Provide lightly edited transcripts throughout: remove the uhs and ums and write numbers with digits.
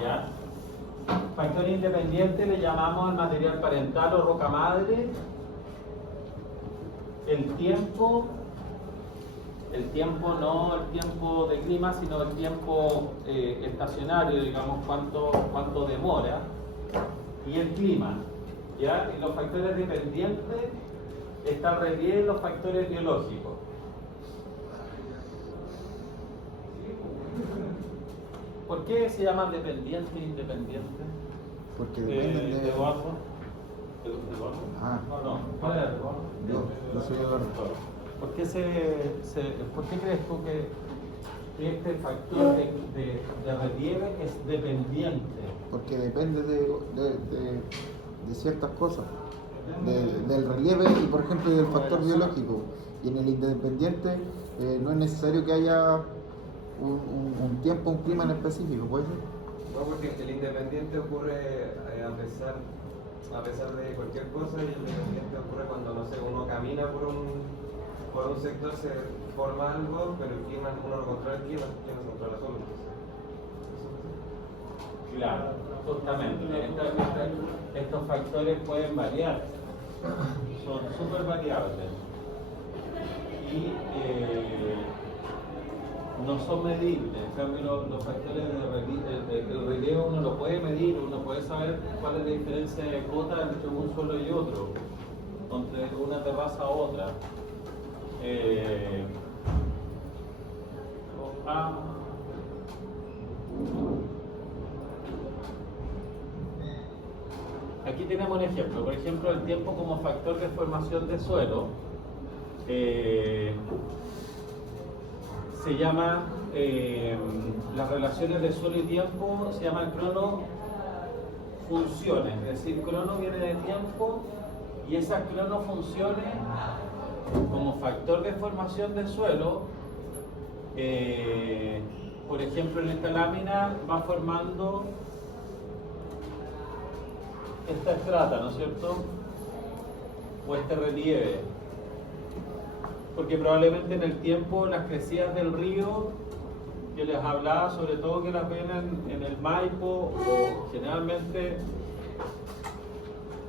¿Ya? Factor independiente le llamamos al material parental o roca madre. El tiempo no el tiempo de clima, sino el tiempo estacionario, digamos, cuánto demora, y el clima. ¿Ya? Y los factores dependientes están re bien los factores biológicos. ¿Por qué se llaman dependiente e independiente? Porque dependen de... Eduardo. Ah. No. ¿Cuál es Eduardo? Yo soy Eduardo. ¿Por qué crees tú que este factor de relieve es dependiente? Porque depende de ciertas cosas. Del relieve y, por ejemplo, del factor biológico. Y en el independiente no es necesario que haya un tiempo, un clima en específico, ¿puede ser? No, porque el independiente ocurre a pesar de cualquier cosa, y el independiente ocurre cuando, no sé, uno camina por un sector, se forma algo, pero el clima, uno no controla el clima se controla solo. Claro, justamente. Estos factores pueden variar, son súper variables y no son medibles. En cambio, los factores del relieve uno lo puede medir, uno puede saber cuál es la diferencia de cota entre un suelo y otro, entre una terraza a otra. Aquí tenemos un ejemplo, por ejemplo, el tiempo como factor de formación de suelo. Se llama, las relaciones de suelo y tiempo se llaman cronofunciones, es decir, crono viene de tiempo y esas cronofunciones como factor de formación de suelo, por ejemplo, en esta lámina va formando esta estrata, ¿no es cierto? O este relieve. Porque probablemente en el tiempo las crecidas del río, yo les hablaba sobre todo que las ven en el Maipo, o generalmente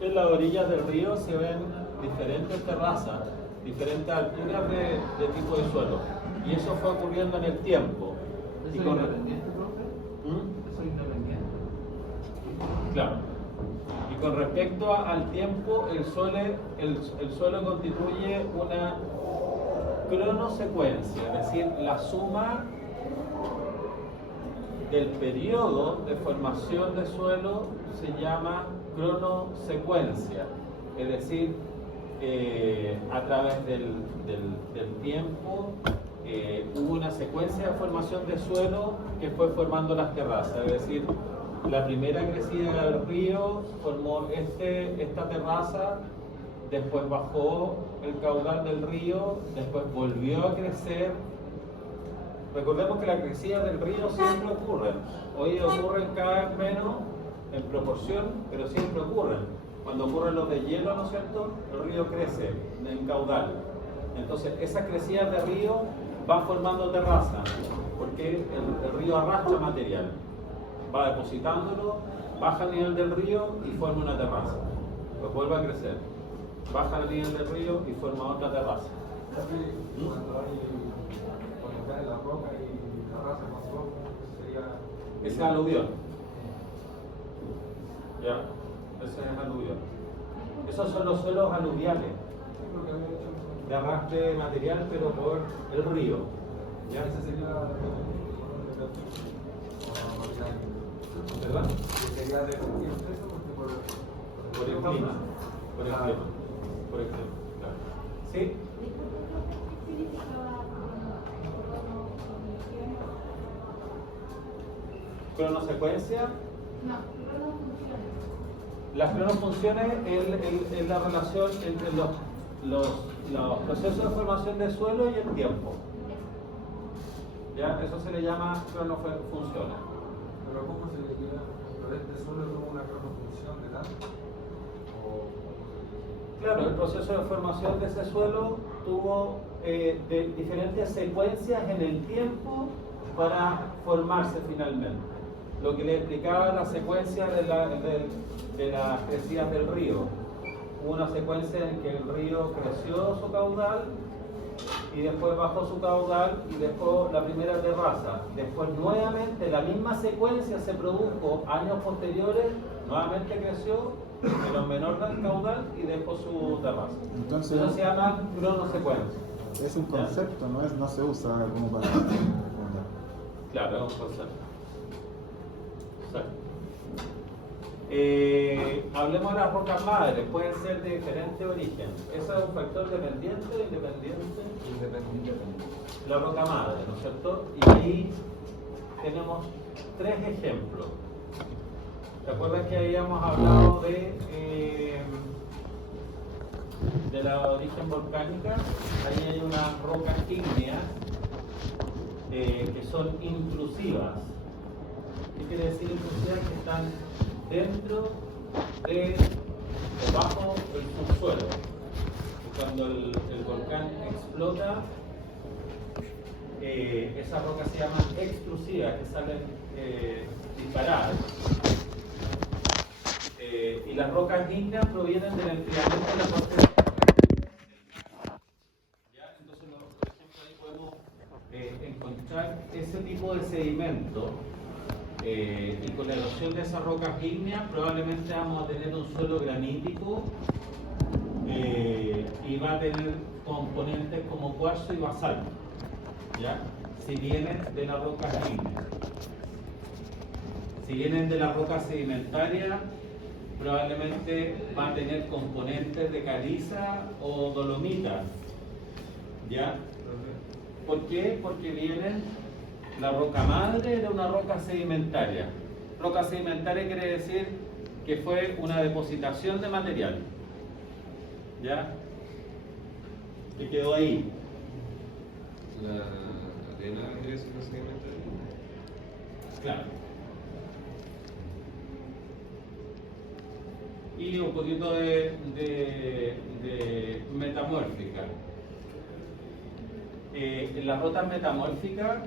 en las orillas del río se ven diferentes terrazas, diferentes alturas de tipo de suelo. Y eso fue ocurriendo en el tiempo. ¿Eso es independiente, profe? ¿Eso es independiente? Claro. Y con respecto al tiempo, el suelo constituye una cronosecuencia, es decir, la suma del periodo de formación de suelo se llama cronosecuencia, es decir, a través del tiempo hubo una secuencia de formación de suelo que fue formando las terrazas, es decir, la primera crecida del río formó esta terraza, después bajó el caudal del río, después volvió a crecer. Recordemos que las crecidas del río siempre ocurren. Hoy ocurren cada vez menos en proporción, pero siempre ocurren. Cuando ocurren los de hielo, ¿no es cierto?, el río crece en caudal. Entonces, esas crecidas de río van formando terrazas, porque el río arrastra material. Va depositándolo, baja el nivel del río y forma una terraza. Pues vuelve a crecer. Baja el nivel del río y forma otra terraza. Cuando cae la roca y terraza más roca, sería... Ese es aluvión. ¿Ya? Ese es aluvión. Esos son los suelos aluviales, de arrastre de material, pero por el río. ¿Ya? Ese sería... ¿Verdad? Sería dependiente eso porque Por el clima. Por el clima. Por el clima. Claro. ¿Sí? ¿Cronosecuencia? No, cronofunciones. Las cronofunciones es la relación entre los procesos de formación de suelo y el tiempo. ¿Ya? Eso se le llama cronofunciones. Pero ¿cómo se le llama? ¿Pero este suelo es como una cronofunción de tal? Claro, el proceso de formación de ese suelo tuvo de diferentes secuencias en el tiempo para formarse finalmente. lo que le explicaba la secuencia de las crecidas del río. Hubo una secuencia en que el río creció su caudal y después bajó su caudal y dejó la primera terraza. Después nuevamente la misma secuencia se produjo años posteriores, nuevamente creció, pero menor del caudal y dejó su terraza. Entonces, Eso se llama cronosecuencia. es un concepto, no se usa como para... Claro, es un concepto. Exacto. Hablemos de las rocas madres, pueden ser de diferente origen. ¿Eso es un factor dependiente o independiente? Independiente. La roca madre, ¿no es cierto? Y ahí tenemos 3 ejemplos. ¿Te acuerdas que habíamos hablado de la origen volcánica? Ahí hay unas rocas ígneas que son intrusivas. ¿Qué quiere decir intrusivas? Que están dentro o bajo el subsuelo. Cuando el volcán explota, esas rocas se llaman extrusivas, que salen disparadas. Y las rocas ígneas provienen del enfriamiento de la corteza. ¿Ya? Entonces, por ejemplo, ahí podemos encontrar ese tipo de sedimento. Y con la erosión de esas rocas ígneas probablemente vamos a tener un suelo granítico y va a tener componentes como cuarzo y basalto, ¿ya? Si vienen de las rocas ígneas. Si vienen de las rocas sedimentarias, probablemente va a tener componentes de caliza o dolomita, ¿ya? ¿Por qué? Porque vienen... La roca madre era una roca sedimentaria. Roca sedimentaria quiere decir que fue una depositación de material. ¿Ya? Que quedó ahí. La arena vendría siendo sedimentaria. Claro. Y un poquito de metamórfica. En las rocas metamórficas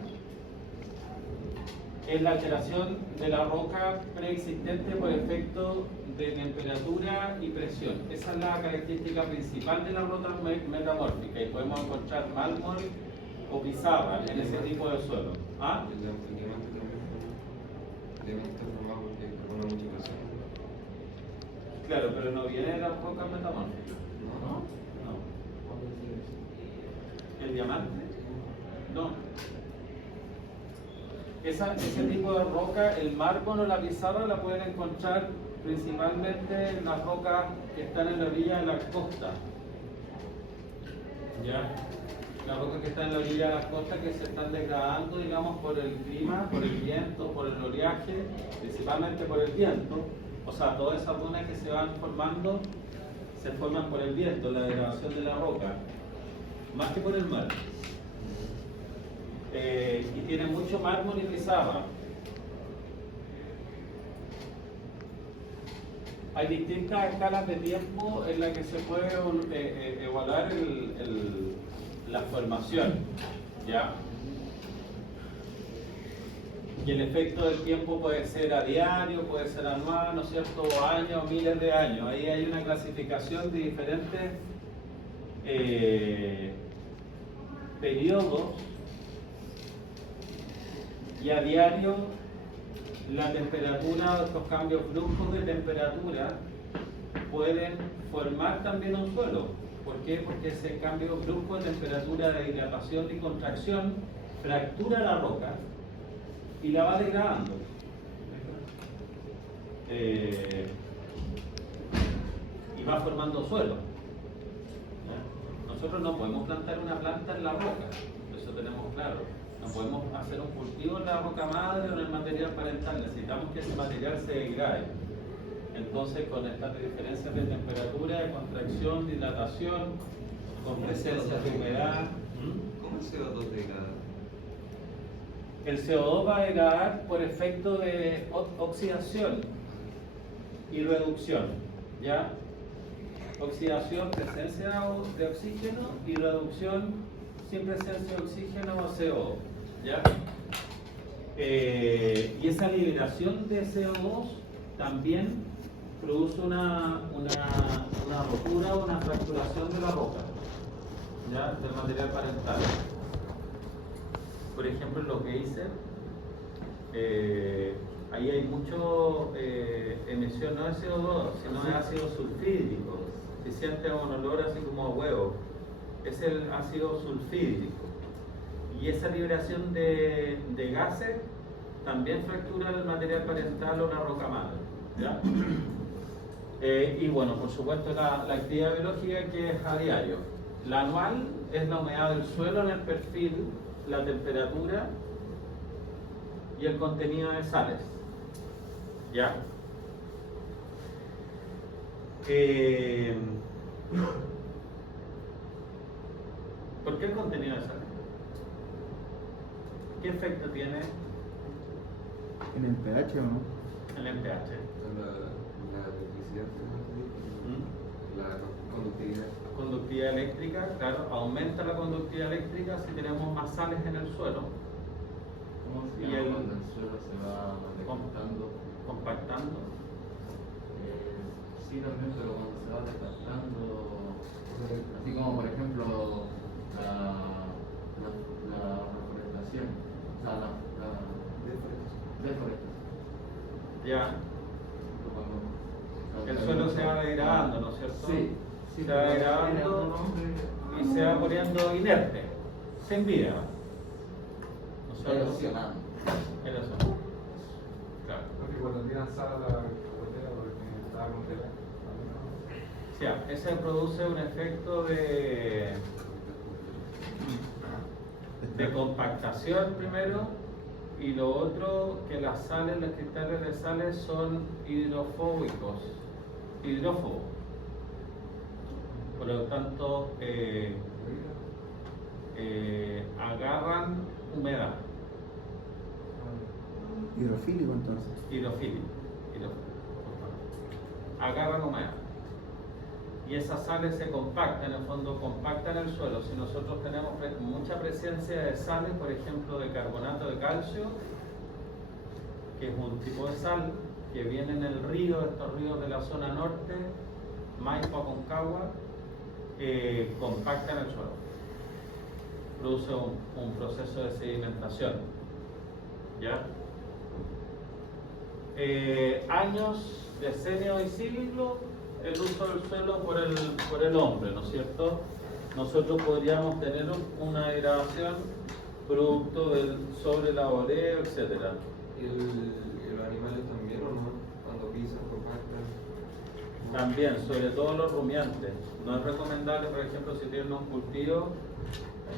es la alteración de la roca preexistente por efecto de temperatura y presión. Esa es la característica principal de las rocas metamórficas y podemos encontrar mármol o pizarra en ese tipo de suelo. ¿Ah? El diamante también. El diamante está formado porque pone mucha presión. Claro, pero no viene de las rocas metamórficas. ¿No? No. ¿El diamante? No. Ese tipo de roca, el mármol o la pizarra, la pueden encontrar principalmente en las rocas que están en la orilla de la costa. ¿Ya? Las rocas que están en la orilla de la costa que se están degradando, digamos, por el clima, por el viento, por el oleaje, principalmente por el viento. O sea, todas esas dunas que se van formando, se forman por el viento, la degradación de la roca, más que por el mar. Y tiene mucho mármol y pizarra. Hay distintas escalas de tiempo en las que se puede evaluar la formación, ¿ya? Y el efecto del tiempo puede ser a diario, puede ser anual, ¿no es cierto? O años, miles de años. Ahí hay una clasificación de diferentes periodos. Y a diario la temperatura, estos cambios bruscos de temperatura pueden formar también un suelo. ¿Por qué? Porque ese cambio brusco de temperatura, de dilatación y contracción fractura la roca y la va degradando. Y va formando suelo. ¿Ya? Nosotros no podemos plantar una planta en la roca, eso tenemos claro. No podemos hacer un cultivo en la roca madre o en el material parental, necesitamos que ese material se degrade. Entonces, con estas diferencias de temperatura, de contracción, dilatación, con presencia de humedad. ¿Cómo el CO2 degrada? El CO2 va a degradar por efecto de oxidación y reducción. ¿Ya? Oxidación, presencia de oxígeno, y reducción sin presencia de oxígeno o CO2. ¿Ya? Y esa liberación de CO2 también produce una rotura o una fracturación de la roca, ¿ya? Del material parental. Por ejemplo, en los geysers, ahí hay mucho emisión no de CO2, sino de ácido sulfídrico. Se siente un olor así como a huevo. Es el ácido sulfídrico. Y esa liberación de gases también fractura el material parental o la roca madre, ¿ya? Y bueno, por supuesto la actividad biológica que es a diario. La anual es la humedad del suelo en el perfil, la temperatura y el contenido de sales, ¿ya? ¿Por qué el contenido de sales? ¿Qué efecto tiene En el pH, ¿o no? en el pH? La electricidad, ¿Mm? la conductividad. Conductividad eléctrica, claro, aumenta la conductividad eléctrica si tenemos más sales en el suelo, ¿Cómo se Y llama el- cuando el suelo se va desgastando? compactando. Sí, también, pero cuando se va desgastando, así como por ejemplo la reforestación, o sea, la deforestación. Ya, Cuando- el suelo se va degradando, ¿no es cierto? Sí, sí, Se va pero degradando tiene otro nombre. y se va poniendo inerte, sin vida. ¿No es cierto? Erosionando. Erosión. Claro. Porque cuando tiran sal a la carretera porque estaba congelada. O sea, ese produce un efecto de compactación primero, y lo otro, que las sales, los cristales de sales son hidrofóbicos, hidrófobos. Por lo tanto, agarran humedad, Hidrofílico entonces. hidrofílico, agarran humedad. Y esas sales se compactan, en el fondo compactan el suelo. Si nosotros tenemos mucha presencia de sales, por ejemplo de carbonato de calcio, que es un tipo de sal que viene en el río, estos ríos de la zona norte, Maipo, Aconcagua, compactan el suelo. Produce un proceso de sedimentación. ¿Ya? Años, decenios y siglos, el uso del suelo por el hombre, ¿no es cierto? Nosotros podríamos tener una degradación producto del sobrelaboreo, etcétera. ¿Y los animales también o no? Cuando pisan, compactan. También, sobre todo los rumiantes. No es recomendable, por ejemplo, si tienen un cultivo,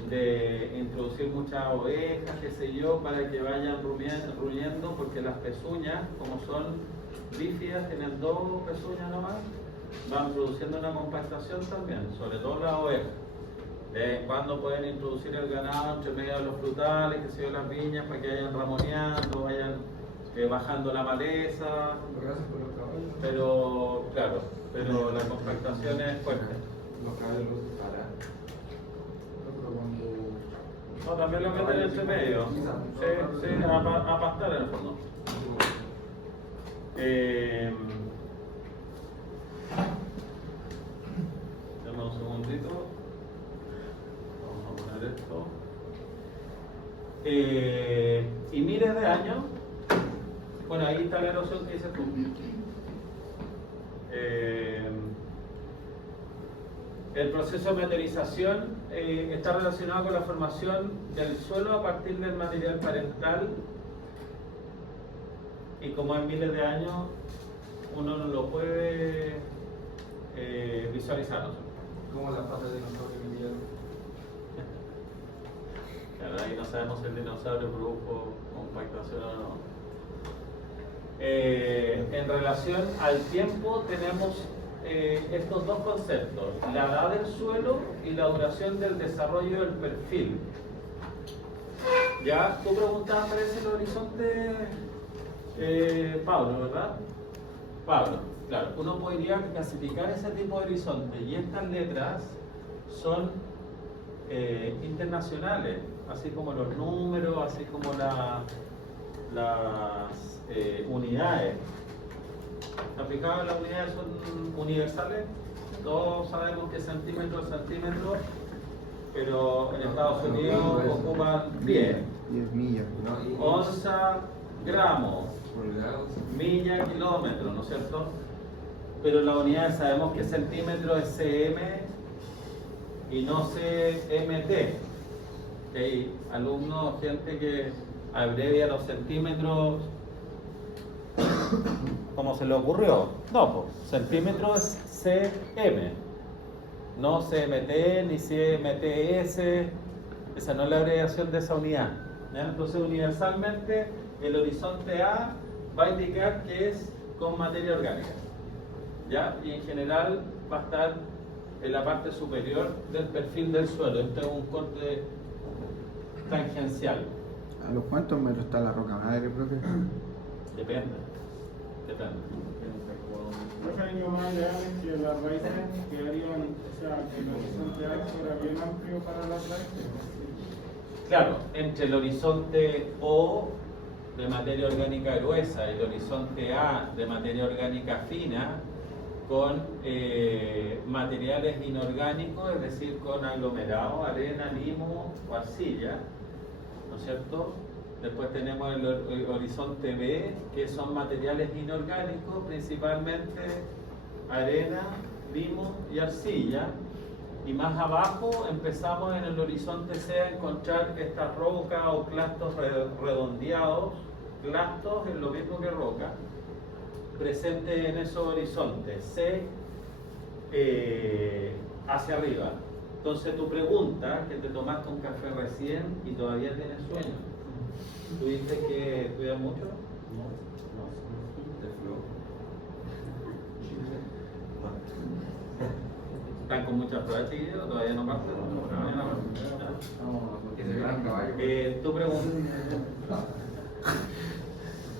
de introducir muchas ovejas, qué sé yo, para que vayan rumiendo, porque las pezuñas, como son bífidas, tienen 2 pezuñas nomás, van produciendo una compactación también, sobre todo las ovejas. De vez en cuando pueden introducir el ganado entre medio de los frutales, que se yo, las viñas, para que vayan ramoneando, vayan bajando la maleza, Lo que hacen con los caballos. pero claro, pero la compactación es fuerte. Los caballos los para. Pero cuando. No, también lo meten entre medio. Sí, a pastar en el fondo. Dame un segundito. Vamos a poner esto. Y miles de años. Bueno, ahí está la erosión que dices tú. El proceso de meteorización está relacionado con la formación del suelo a partir del material parental, y como en miles de años uno no lo puede visualizar, ¿no? Como las patas de dinosaurio vivían. Claro, ahí no sabemos si el dinosaurio produjo compactación o no. En relación al tiempo tenemos estos dos conceptos: la edad del suelo y la duración del desarrollo del perfil. Ya, tú preguntabas, parece el horizonte, Pablo, ¿verdad? Pablo, claro, uno podría clasificar ese tipo de horizonte, y estas letras son internacionales, así como los números, así como unidades. ¿Te has fijado? Las unidades son universales. Todos sabemos que centímetro es centímetro, pero en Estados Unidos ocupan pies. 10 millas. Onza, gramos, Pulgadas. milla, kilómetro, ¿no es cierto? Pero la unidad sabemos que centímetro es cm y no cmt. Hay alumnos, gente que abrevia los centímetros como se le ocurrió. No, pues, centímetro es cm, no cmt ni cmts, esa no es la abreviación de esa unidad. ¿Ya? Entonces, universalmente, el horizonte A va a indicar que es con materia orgánica. ¿Ya? Y en general va a estar en la parte superior del perfil del suelo. Este es un corte tangencial. ¿A los cuántos metros está la roca madre, profe? Depende. Profe, hay algo más ideal es que las raíces quedarían, o sea, que el horizonte A fuera bien amplio para las raíces. Claro, entre el horizonte O de materia orgánica gruesa y el horizonte A de materia orgánica fina, con materiales inorgánicos, es decir, con aglomerado, arena, limo o arcilla, ¿no es cierto? Después tenemos el horizonte B, que son materiales inorgánicos, principalmente arena, limo y arcilla. Y más abajo empezamos en el horizonte C a encontrar estas rocas o clastos redondeados. Clastos es lo mismo que roca, presente en esos horizontes, C hacia arriba. Entonces tu pregunta, que te tomaste un café recién y todavía tienes sueño, ¿tuviste que estudiar mucho? ¿Están con muchas pruebas, chiquillos? ¿Todavía no parten?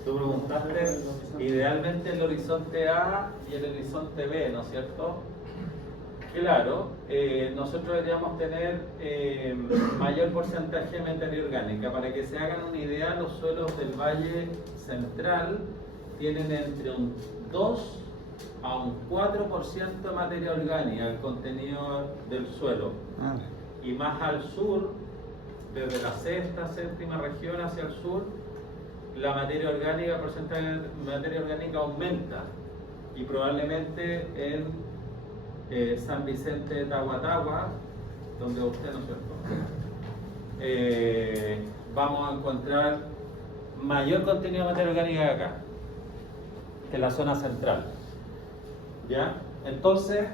Tú preguntaste idealmente el horizonte A y el horizonte B, ¿no es cierto? Claro, nosotros deberíamos tener mayor porcentaje de materia orgánica. Para que se hagan una idea, los suelos del Valle Central tienen entre un 2 a un 4% de materia orgánica, el contenido del suelo. Y más al sur, desde la sexta, séptima región hacia el sur, la materia orgánica, el porcentaje de materia orgánica aumenta. Y probablemente en San Vicente de Tahuatahua, donde usted, ¿no es cierto? Vamos a encontrar mayor contenido de materia orgánica que acá, que en la zona central. ¿Ya? Entonces,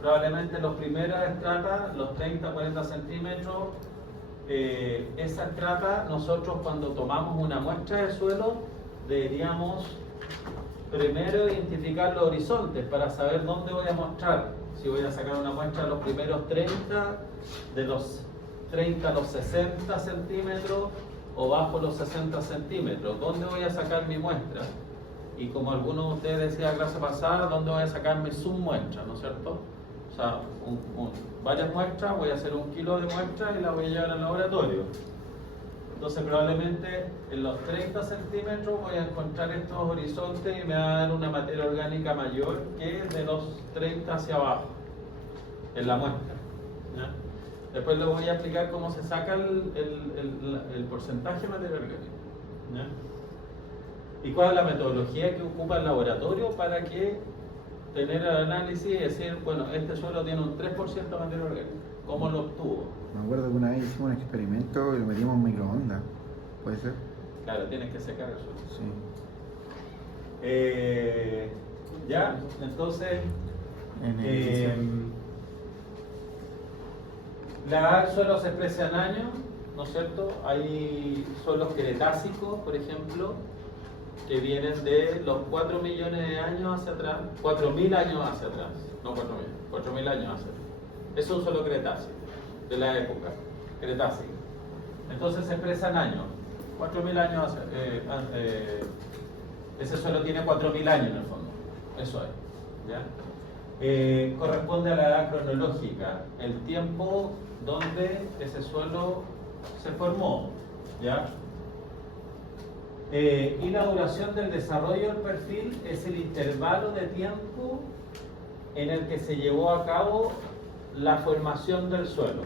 probablemente los primeros estratas, los 30-40 centímetros, esa estrata, nosotros cuando tomamos una muestra de suelo, deberíamos primero identificar los horizontes para saber dónde voy a mostrar. Si voy a sacar una muestra de los primeros 30, de los 30 a los 60 centímetros o bajo los 60 centímetros, ¿dónde voy a sacar mi muestra? Y como algunos de ustedes decían la clase pasada, ¿dónde voy a sacar mi submuestra? ¿No es cierto? O sea, varias muestras, voy a hacer 1 kilo de muestras y la voy a llevar al laboratorio. Entonces probablemente en los 30 centímetros voy a encontrar estos horizontes y me va a dar una materia orgánica mayor que de los 30 hacia abajo en la muestra. ¿Ya? Después les voy a explicar cómo se saca el porcentaje de materia orgánica. ¿Ya? ¿Y cuál es la metodología que ocupa el laboratorio para que tener el análisis y decir, bueno, este suelo tiene un 3% de materia orgánica? ¿Cómo lo obtuvo? Me acuerdo que una vez hicimos un experimento y lo metimos en microondas. ¿Puede ser? Claro, tienes que secar el suelo. Sí. Ya, entonces, la edad del suelo se expresa en años, ¿no es cierto? Hay suelos cretásicos, por ejemplo, que vienen de los 4 millones de años hacia atrás, 4.000 años hacia atrás, no 4.000, 4.000 años hacia atrás. Es un suelo cretácico, de la época cretácica. Entonces se expresa en años, 4.000 años hacia, ese suelo tiene 4.000 años en el fondo, eso es, ¿ya? Corresponde a la edad cronológica, el tiempo donde ese suelo se formó, ¿ya? Y la duración del desarrollo del perfil es el intervalo de tiempo en el que se llevó a cabo la formación del suelo,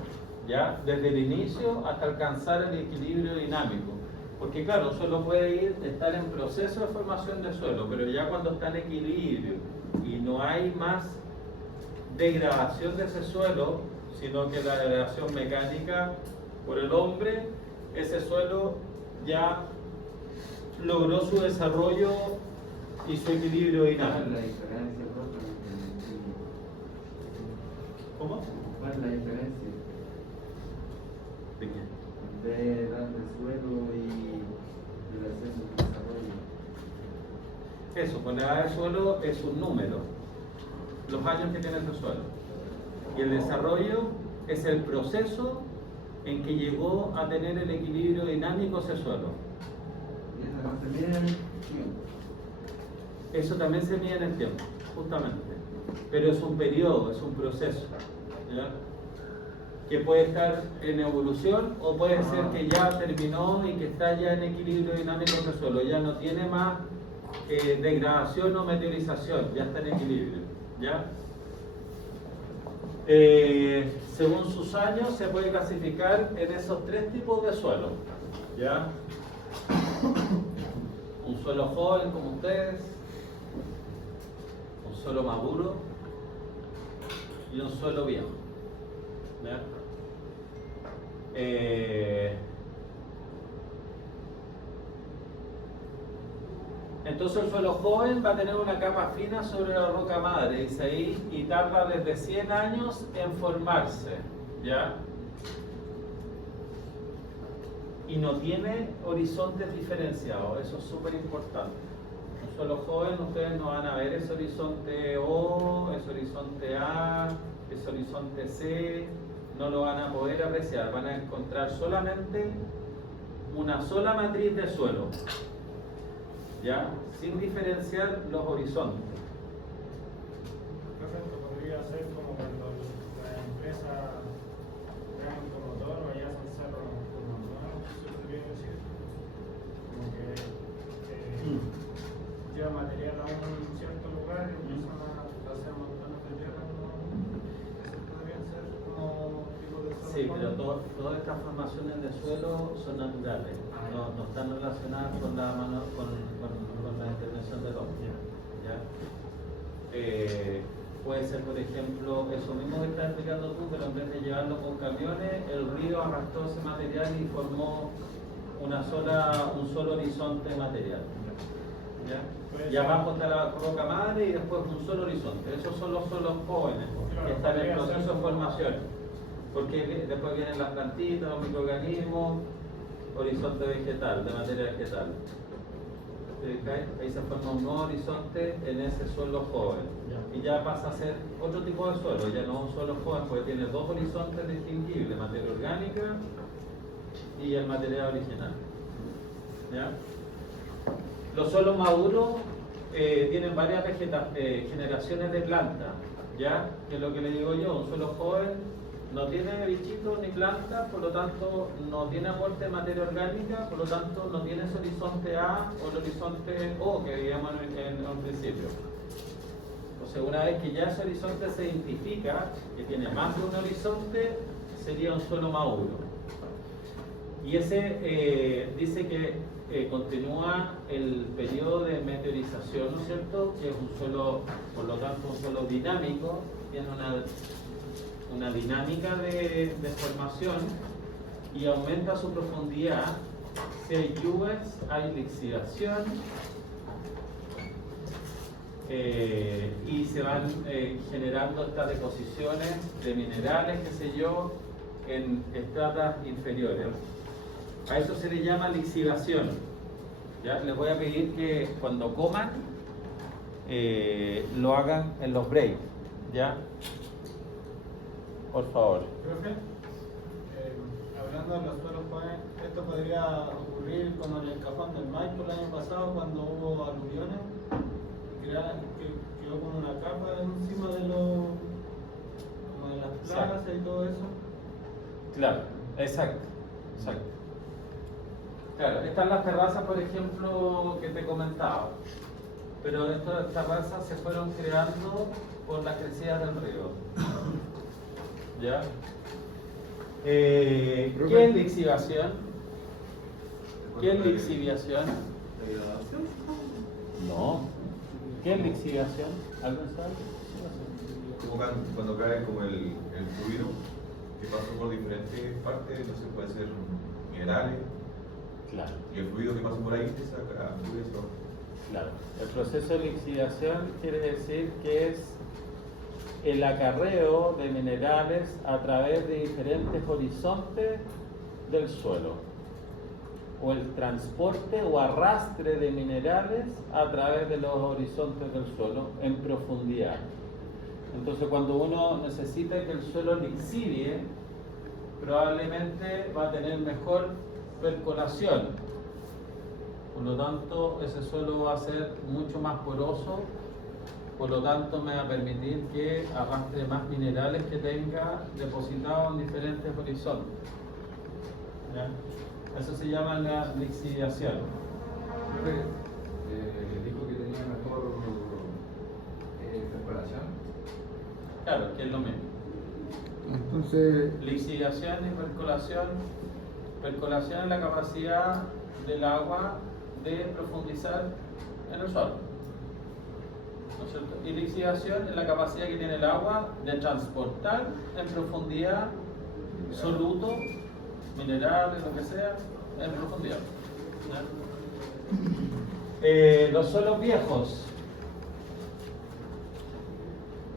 ¿ya? Desde el inicio hasta alcanzar el equilibrio dinámico. Porque claro, solo puede estar en proceso de formación del suelo, pero ya cuando está en equilibrio y no hay más degradación de ese suelo, sino que la degradación mecánica por el hombre, ese suelo ya logró su desarrollo y su equilibrio ¿Cuál es dinámico. la diferencia, profe? ¿Cómo? ¿Cuál es la diferencia ¿De qué? de edad del suelo y duración del desarrollo? Eso, pues la edad del suelo es un número, los años que tiene ese suelo. Y el desarrollo es el proceso en que llegó a tener el equilibrio dinámico ese suelo. Y eso no se mide en el tiempo. Eso también se mide en el tiempo, justamente. Pero es un periodo, es un proceso, ¿ya? Que puede estar en evolución o puede ser que ya terminó y que está ya en equilibrio dinámico ese suelo. Ya no tiene más degradación o meteorización, ya está en equilibrio, ¿ya? Según sus años se puede clasificar en esos tres tipos de suelo, ¿ya? Un suelo joven como ustedes, un suelo maduro y un suelo viejo, ¿ya? Entonces el suelo joven va a tener una capa fina sobre la roca madre, dice ahí, y tarda desde 100 años en formarse, ¿ya? Y no tiene horizontes diferenciados, eso es súper importante. Un suelo joven, ustedes no van a ver ese horizonte O, ese horizonte A, ese horizonte C, no lo van a poder apreciar, van a encontrar solamente una sola matriz de suelo, ¿ya? Sin diferenciar los horizontes. Esto podría ser como cuando la empresa crea un promotor o ya se cerra un promotor, ¿no? Eso podría decir. Como que lleva material a un cierto lugar y empiezan a hacer montones de tierra, ¿no? Eso podría ser como tipo de suelo. Sí, pero todas estas formaciones de suelo son naturales, no están relacionadas con la intervención del hombre, ¿ya? Puede ser, por ejemplo, eso mismo que estás explicando tú, pero en vez de llevarlo con camiones, el río arrastró ese material y formó un solo horizonte material, ¿ya? Y abajo está la roca madre y después un solo horizonte. Esos son los suelos jóvenes que están en proceso de formación. Porque después vienen las plantitas, los microorganismos, horizonte vegetal, de materia vegetal. Ahí se forma un nuevo horizonte en ese suelo joven. Y ya pasa a ser otro tipo de suelo, ya no un suelo joven, porque tiene dos horizontes distinguibles, materia orgánica y el material original. ¿Ya? Los suelos maduros tienen varias generaciones de plantas, ¿ya? Que es lo que le digo yo, un suelo joven no tiene bichitos ni plantas, por lo tanto no tiene aporte de materia orgánica, por lo tanto no tiene ese horizonte A o el horizonte O que veíamos en un principio. Entonces una vez que ya ese horizonte se identifica, que tiene más de un horizonte, sería un suelo maduro. Y ese dice que continúa el periodo de meteorización, ¿no es cierto? Que es un suelo, por lo tanto un suelo dinámico, tiene una dinámica de formación y aumenta su profundidad. Si hay lluvias, hay lixiviación y se van generando estas deposiciones de minerales, qué sé yo, en estratas inferiores. A eso se le llama lixiviación. ¿Ya? Les voy a pedir que cuando coman lo hagan en los breaks, ¿ya? Por favor. Profe, hablando de los suelos jóvenes, esto podría ocurrir como en el Cajón del Maipo el año pasado cuando hubo aluviones, que quedó como una capa encima de como de las plazas y todo eso. Claro, exacto. Claro, están las terrazas, por ejemplo, que te comentaba. Pero estas terrazas se fueron creando por las crecidas del río. ¿Ya? ¿Qué es lixiviación? ¿Qué es lixiviación? No. ¿Qué es lixiviación? ¿Alguien sabe? Como cuando cae como el fluido que pasó por diferentes partes, no sé, puede ser minerales, Claro. y el fluido que pasó por ahí te saca fluido. Claro. El proceso de lixiviación quiere decir que es el acarreo de minerales a través de diferentes horizontes del suelo, o el transporte o arrastre de minerales a través de los horizontes del suelo en profundidad. Entonces, cuando uno necesita que el suelo lixivie, probablemente va a tener mejor percolación. Por lo tanto, ese suelo va a ser mucho más poroso, por lo tanto me va a permitir que arrastre más minerales que tenga depositados en diferentes horizontes. ¿Ya? Eso se llama la lixiviación. Dijo que tenía mejor percolación. Claro, que es lo mismo. Entonces, Lixiviación y percolación. Percolación es la capacidad del agua de profundizar en el suelo, ¿no es cierto? Y lixiviación es la capacidad que tiene el agua de transportar en profundidad solutos, minerales, lo que sea, en profundidad. ¿Ya? Los suelos viejos,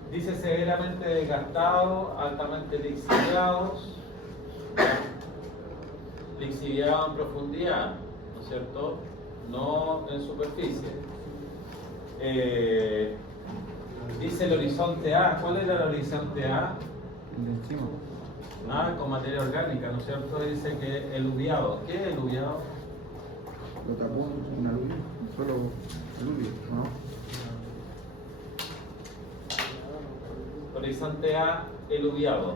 dice severamente desgastados, altamente lixiviados, lixiviados en profundidad, ¿no es cierto? No en superficie. Dice el horizonte A. ¿Cuál era el horizonte A? el de encima. Nada con materia orgánica, ¿no es cierto? Dice que eluviado. ¿Qué es eluviado? Lo tapó un aluvio, solo aluvio, ¿no? Horizonte A, eluviado.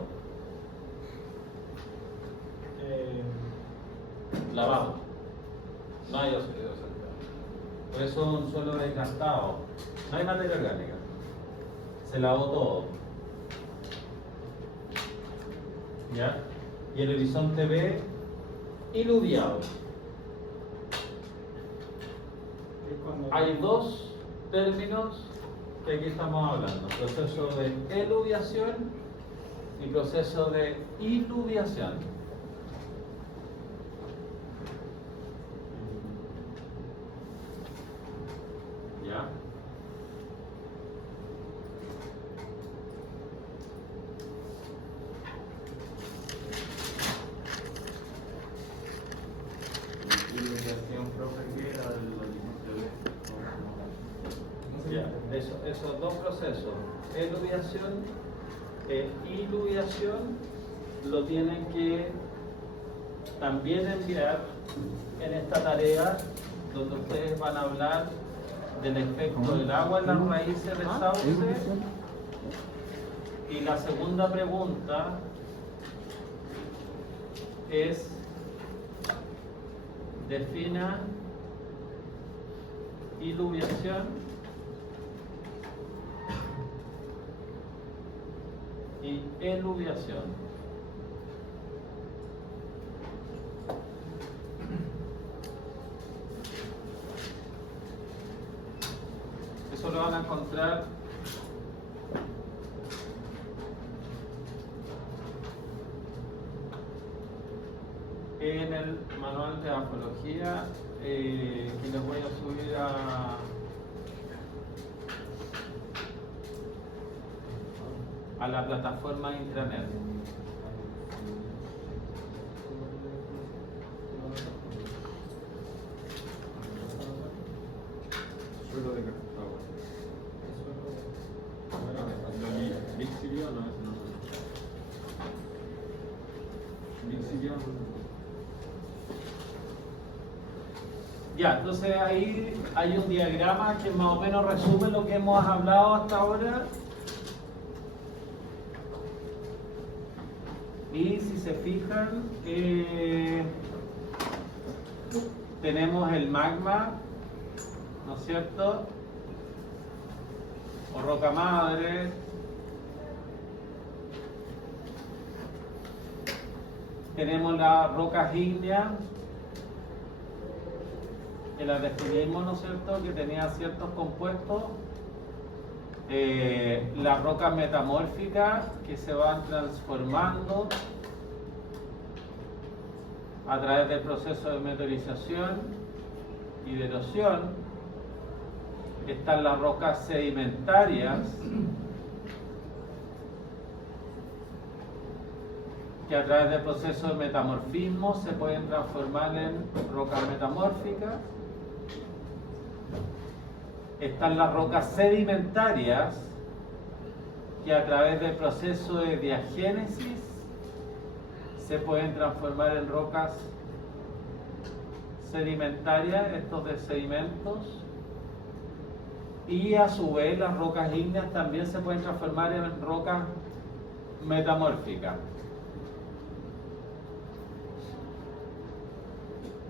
Lavado. No hay óxido de salpicado. Por eso es un suelo desgastado. No hay materia orgánica. Se lavó todo. ¿Ya? Y el horizonte B, iluviado. Hay dos términos que aquí estamos hablando: proceso de eluviación y proceso de iluviación. ¿Ya? Iluminación, profe, que era el horizonte B. Ya, esos dos procesos, eluviación e iluviación, lo tienen que también enviar en esta tarea donde ustedes van a hablar del efecto del agua en las raíces del sauce. Y la segunda pregunta es: defina iluviación y eluviación. Eso lo van a encontrar en el manual de afología que les voy a subir a la plataforma intranet. Suelo de agua. ¿Lixivión no es? ¿Lixivión? Ya, entonces ahí hay un diagrama que más o menos resume lo que hemos hablado hasta ahora. Y si se fijan, tenemos el magma, ¿no es cierto? O roca madre. Tenemos las rocas ígneas, que las definimos, ¿no es cierto?, que tenían ciertos compuestos. Las rocas metamórficas, que se van transformando a través del proceso de meteorización y de erosión. Están las rocas sedimentarias, que a través del proceso de metamorfismo se pueden transformar en rocas metamórficas. Están las rocas sedimentarias, que a través del proceso de diagénesis se pueden transformar en rocas sedimentarias, estos de sedimentos. Y a su vez las rocas ígneas también se pueden transformar en rocas metamórficas.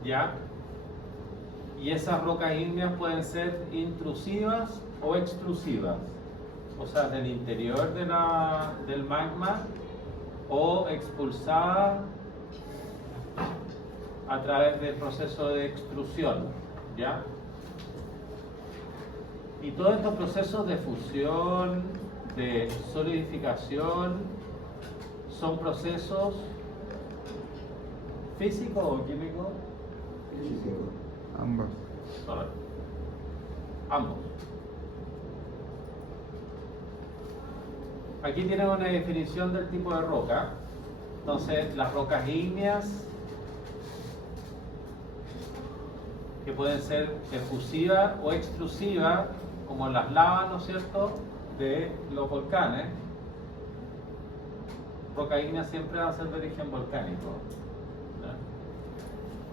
¿Ya? Y esas rocas ígneas pueden ser intrusivas o extrusivas, o sea, del interior del magma, o expulsadas a través del proceso de extrusión, ¿ya? Y todos estos procesos de fusión, de solidificación, son procesos físicos o químicos. Ambas. Correcto. Ambos. Aquí tienen una definición del tipo de roca. Entonces, las rocas ígneas, que pueden ser efusivas o extrusivas, como las lavas, ¿no es cierto?, de los volcanes. Roca ígnea siempre va a ser de origen volcánico.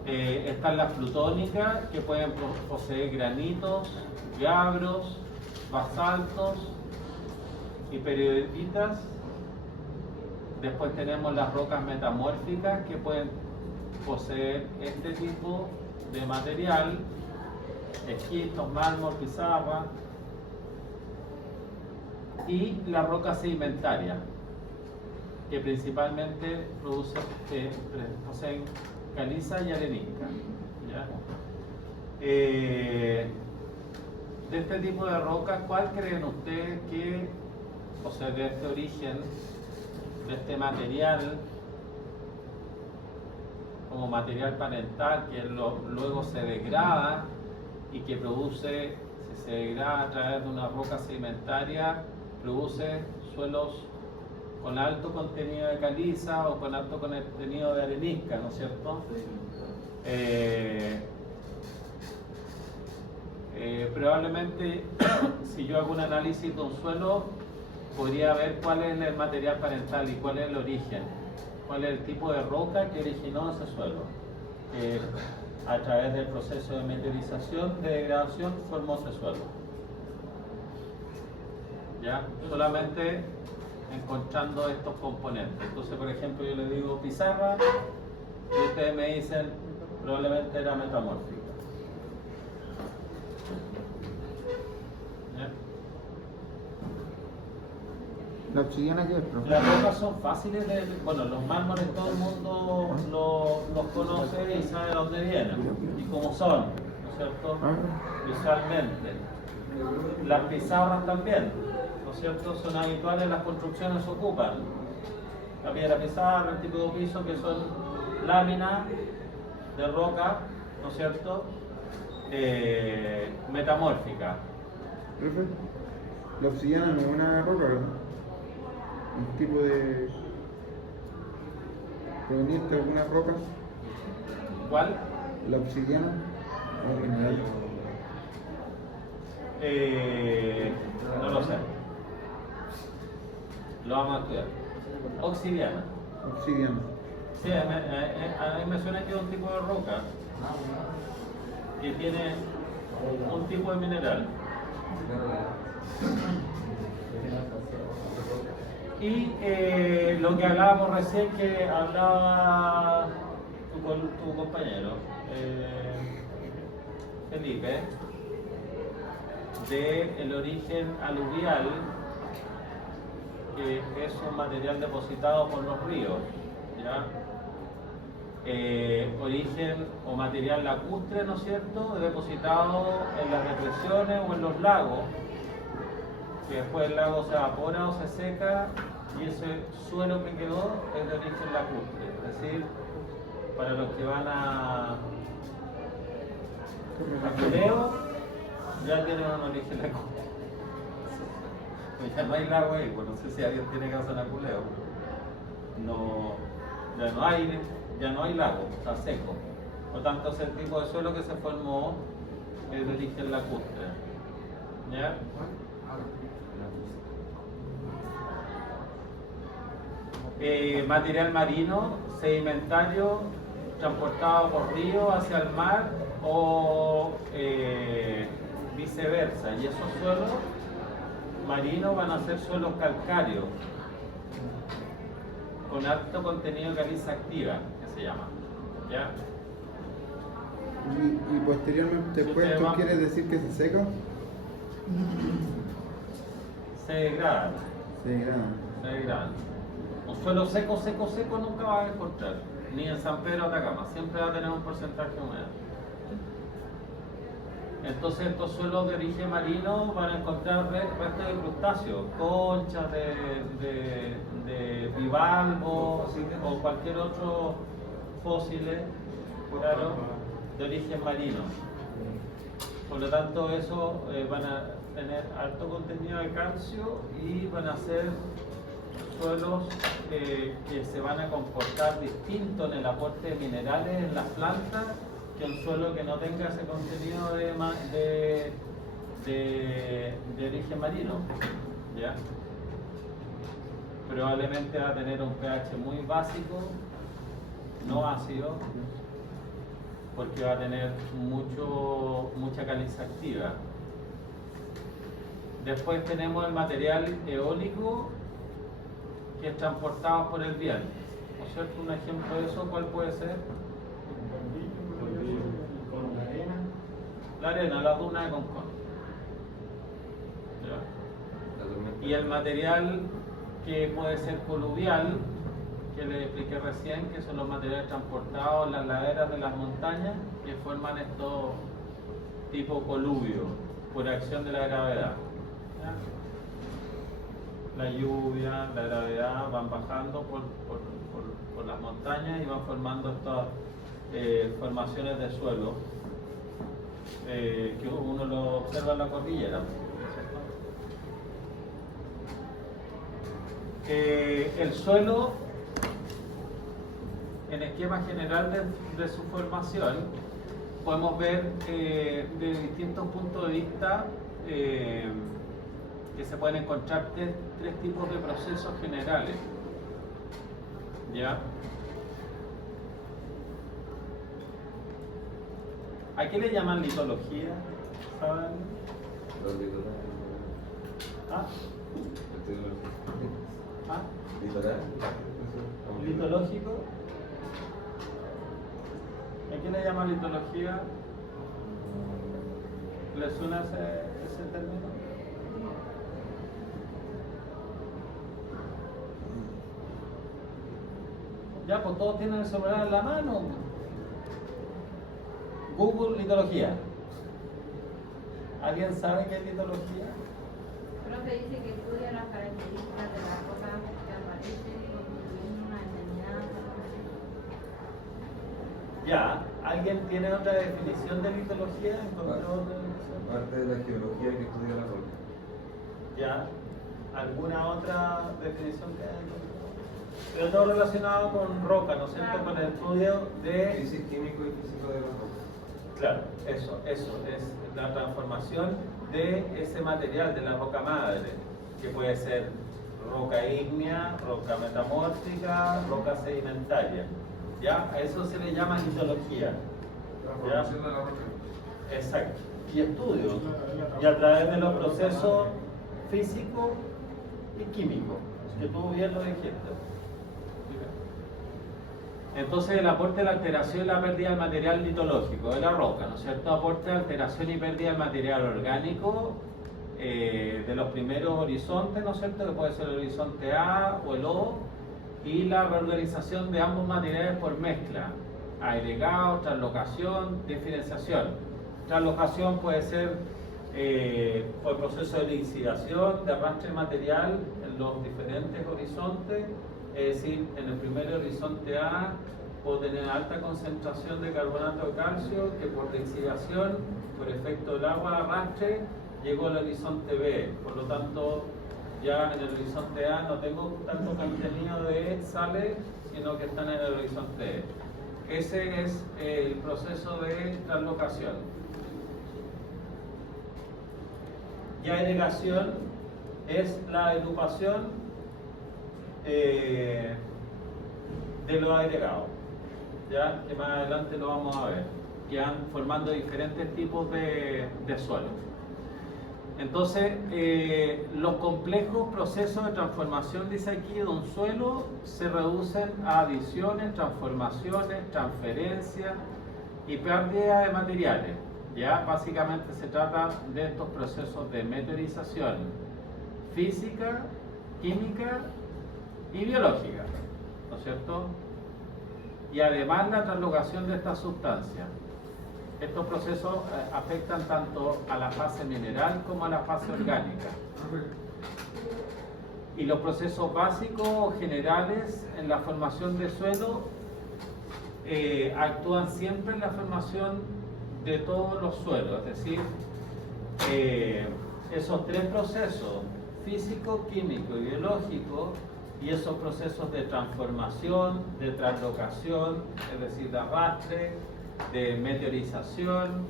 Están las plutónicas, que pueden poseer granitos, gabros, basaltos y perioditas. Después tenemos las rocas metamórficas, que pueden poseer este tipo de material: esquistos, mármol, pizarra. Y las rocas sedimentarias, que principalmente poseen caliza y arenisca, ¿ya? De este tipo de rocas, ¿cuál creen ustedes que, o sea, de este origen, de este material, como material parental, que luego se degrada y que produce, si se degrada a través de una roca sedimentaria, produce suelos con alto contenido de caliza o con alto contenido de arenisca, ¿no es cierto? Probablemente, si yo hago un análisis de un suelo, podría ver cuál es el material parental y cuál es el origen, cuál es el tipo de roca que originó ese suelo. A través del proceso de meteorización, de degradación, formó ese suelo. ¿Ya? Solamente encontrando estos componentes. Entonces, por ejemplo, yo le digo pizarra y ustedes me dicen probablemente era metamórfica. ¿Ya? ¿La obsidiana qué es, profe? Las rocas son fáciles de... Bueno, los mármoles todo el mundo los conoce y sabe de dónde vienen y cómo son, ¿no es cierto? Visualmente. Las pizarras también, ¿no es cierto? Son habituales, las construcciones ocupan la piedra pizarra, el tipo de piso, que son láminas de roca, ¿no es cierto? Metamórfica. Profe, la obsidiana no es una roca, ¿verdad? Un tipo de... proveniente de alguna roca. ¿Cuál? La obsidiana o mineral. No lo sé. Lo vamos a estudiar. Obsidiana. Obsidiana. Sí, a mí me suena que es un tipo de roca que tiene un tipo de mineral. Y lo que hablábamos recién, que hablaba tu compañero, Felipe, del origen aluvial, que es un material depositado por los ríos, ¿ya? Origen o material lacustre, ¿no es cierto?, depositado en las depresiones o en los lagos, que después el lago se evapora o se seca y ese suelo que quedó es de origen lacustre, es decir, para los que van a Culeo ya tienen un origen lacustre. Ya no hay lago ahí, pues no sé si alguien tiene casa en Aculeo. No, ya no hay lago, está seco. Por tanto, es el tipo de suelo que se formó es de origen lacustre. ¿Ya? Material marino, sedimentario, transportado por río hacia el mar o viceversa. Y esos suelos marinos van a ser suelos calcáreos con alto contenido de caliza activa, que se llama. ¿Ya? Y posteriormente después, ¿esto quiere decir que se seca? Se degradan. Se degrada. Se degradan. Un suelo seco, seco, seco nunca vas a encontrar, ni en San Pedro Atacama, siempre va a tener un porcentaje de humedad. Entonces estos suelos de origen marino van a encontrar restos de crustáceos, conchas de bivalvos o cualquier otro fósil, claro, de origen marino. Por lo tanto, eso van a tener alto contenido de calcio y van a ser suelos que se van a comportar distinto en el aporte de minerales en las plantas que un suelo que no tenga ese contenido de origen marino. ¿Ya? Probablemente va a tener un pH muy básico, no ácido, porque va a tener mucha caliza activa. Después tenemos el material eólico que es transportado por el viento. ¿No es cierto? Un ejemplo de eso, ¿cuál puede ser? Con la arena. La arena, la duna de Concón. ¿Ya? Y el material que puede ser coluvial, que les expliqué recién, que son los materiales transportados en las laderas de las montañas, que forman estos tipo coluvio, por acción de la gravedad. ¿Ya? La lluvia, la gravedad van bajando por las montañas y van formando estas formaciones de suelo que uno lo observa en la cordillera. El suelo, en esquema general de su formación, podemos ver de distintos puntos de vista que se pueden encontrar tres tipos de procesos generales. ¿Ya? ¿A qué le llaman litología? ¿Saben? ¿Ah? ¿Ah? ¿Litológico? ¿A qué le llaman litología? ¿Le suena ese término? Ya, pues todos tienen el celular en la mano. Google litología. ¿Alguien sabe qué es litología? Profe dice que estudia las características de la roca que aparece constituyendo una determinada formación. Ya, ¿alguien tiene otra definición de litología? ¿Encontró otra definición? Parte de la geología que estudia la roca. Ya, ¿alguna otra definición que haya encontrado? Pero todo relacionado con roca, ¿no es cierto? Con el estudio de... Análisis químico y físico de la roca. Claro, eso es la transformación de ese material de la roca madre, que puede ser roca ígnea, roca metamórfica, roca sedimentaria. ¿Ya? A eso se le llama litología. Transformación de la roca. Exacto. Y estudio. Y a través de los procesos físicos y químicos, que tú bien lo dijiste. Entonces el aporte de la alteración y la pérdida del material litológico de la roca, ¿no es cierto? Aporte de alteración y pérdida del material orgánico de los primeros horizontes, ¿no es cierto? Que puede ser el horizonte A o el O, y la reorganización de ambos materiales por mezcla, agregado, translocación, diferenciación. Translocación puede ser por proceso de lixiviación, de arrastre material en los diferentes horizontes. Es decir, en el primer horizonte A puedo tener alta concentración de carbonato de calcio que por lixiviación, por efecto del agua de arrastre, llegó al horizonte B. Por lo tanto, ya en el horizonte A no tengo tanto contenido de sales, sino que están en el horizonte E. Ese es el proceso de translocación. Y agregación es la agrupación de los agregados, ya que más adelante lo vamos a ver, que van formando diferentes tipos de suelo. Entonces, los complejos procesos de transformación, dice aquí, de un suelo se reducen a adiciones, transformaciones, transferencias y pérdida de materiales. Ya básicamente se trata de estos procesos de meteorización física, química y biológica, ¿no es cierto? Y además la translocación de estas sustancias. Estos procesos afectan tanto a la fase mineral como a la fase orgánica. Y los procesos básicos o generales en la formación de suelo actúan siempre en la formación de todos los suelos, es decir, esos tres procesos, físico, químico y biológico, y esos procesos de transformación, de translocación, es decir, de arrastre, de meteorización,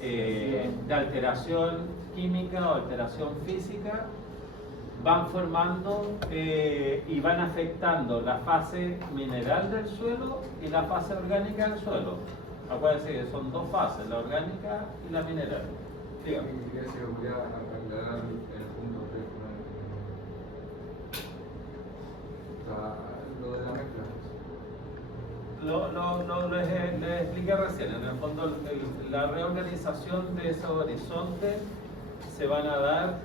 de alteración química o alteración física, van formando y van afectando la fase mineral del suelo y la fase orgánica del suelo. Acuérdense que son dos fases, la orgánica y la mineral. Dígame. Si voy a aclarar el punto 3, lo de la mezcla. Les expliqué recién, en el fondo la reorganización de esos horizontes se van a dar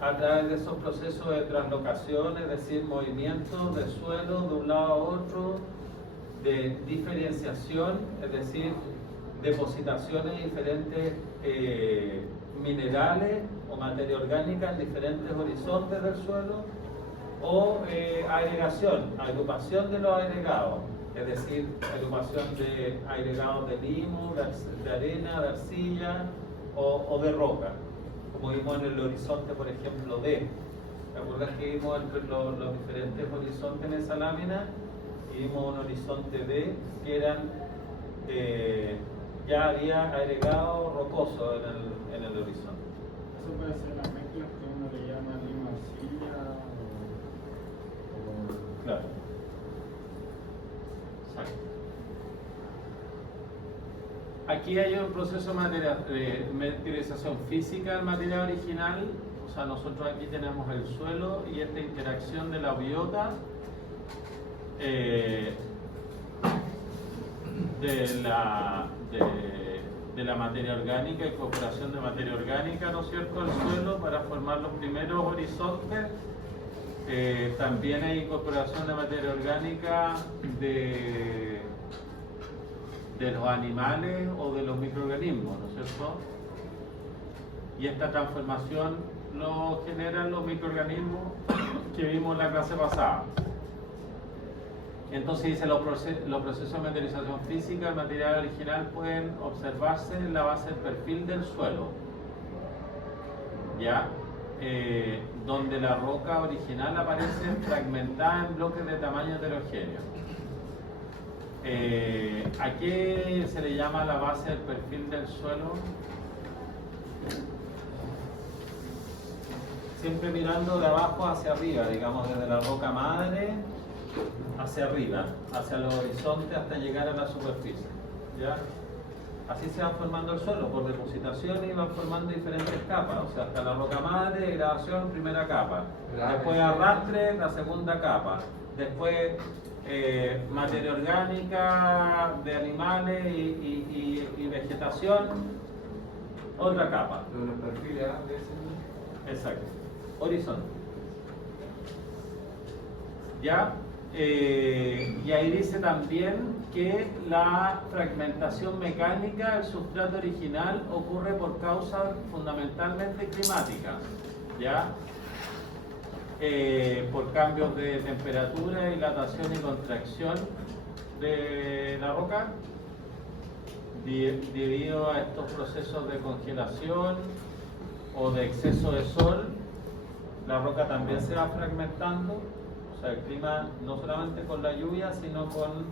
a través de esos procesos de translocación, es decir, movimientos de suelo de un lado a otro, de diferenciación, es decir, depositaciones de diferentes minerales o materia orgánica en diferentes horizontes del suelo, o agregación, agrupación de los agregados, es decir, agrupación de agregados de limo, de arena, de arcilla o de roca, como vimos en el horizonte, por ejemplo, D. ¿Te acuerdas que vimos entre los diferentes horizontes en esa lámina? Y vimos un horizonte D que eran, ya había agregado rocoso en el horizonte. Eso puede ser las mezclas que uno le llama limo arcilla o... Claro. Exacto. Aquí hay un proceso de meteorización física del material original, o sea, nosotros aquí tenemos el suelo y esta interacción de la biota de la materia orgánica, incorporación de materia orgánica, ¿no es cierto?, al suelo para formar los primeros horizontes. También hay incorporación de materia orgánica de los animales o de los microorganismos, ¿no es cierto? Y esta transformación lo generan los microorganismos que vimos en la clase pasada. Entonces dice, los procesos de meteorización física del material original pueden observarse en la base del perfil del suelo, ¿ya? Donde la roca original aparece fragmentada en bloques de tamaño heterogéneo. ¿A qué se le llama la base del perfil del suelo? Siempre mirando de abajo hacia arriba, digamos, desde la roca madre hacia arriba, hacia los horizontes hasta llegar a la superficie, ¿ya? así se va formando el suelo, por depositación y van formando diferentes capas, o sea, hasta la roca madre, degradación, primera capa, después arrastre, la segunda capa, después materia orgánica de animales y vegetación, otra capa. Los perfiles A, B, C. Exacto. Horizonte. ¿Ya? Y ahí dice también que la fragmentación mecánica del sustrato original ocurre por causas fundamentalmente climáticas, ¿ya? Por cambios de temperatura, dilatación y contracción de la roca, debido a estos procesos de congelación o de exceso de sol, la roca también se va fragmentando. O sea, el clima no solamente con la lluvia, sino con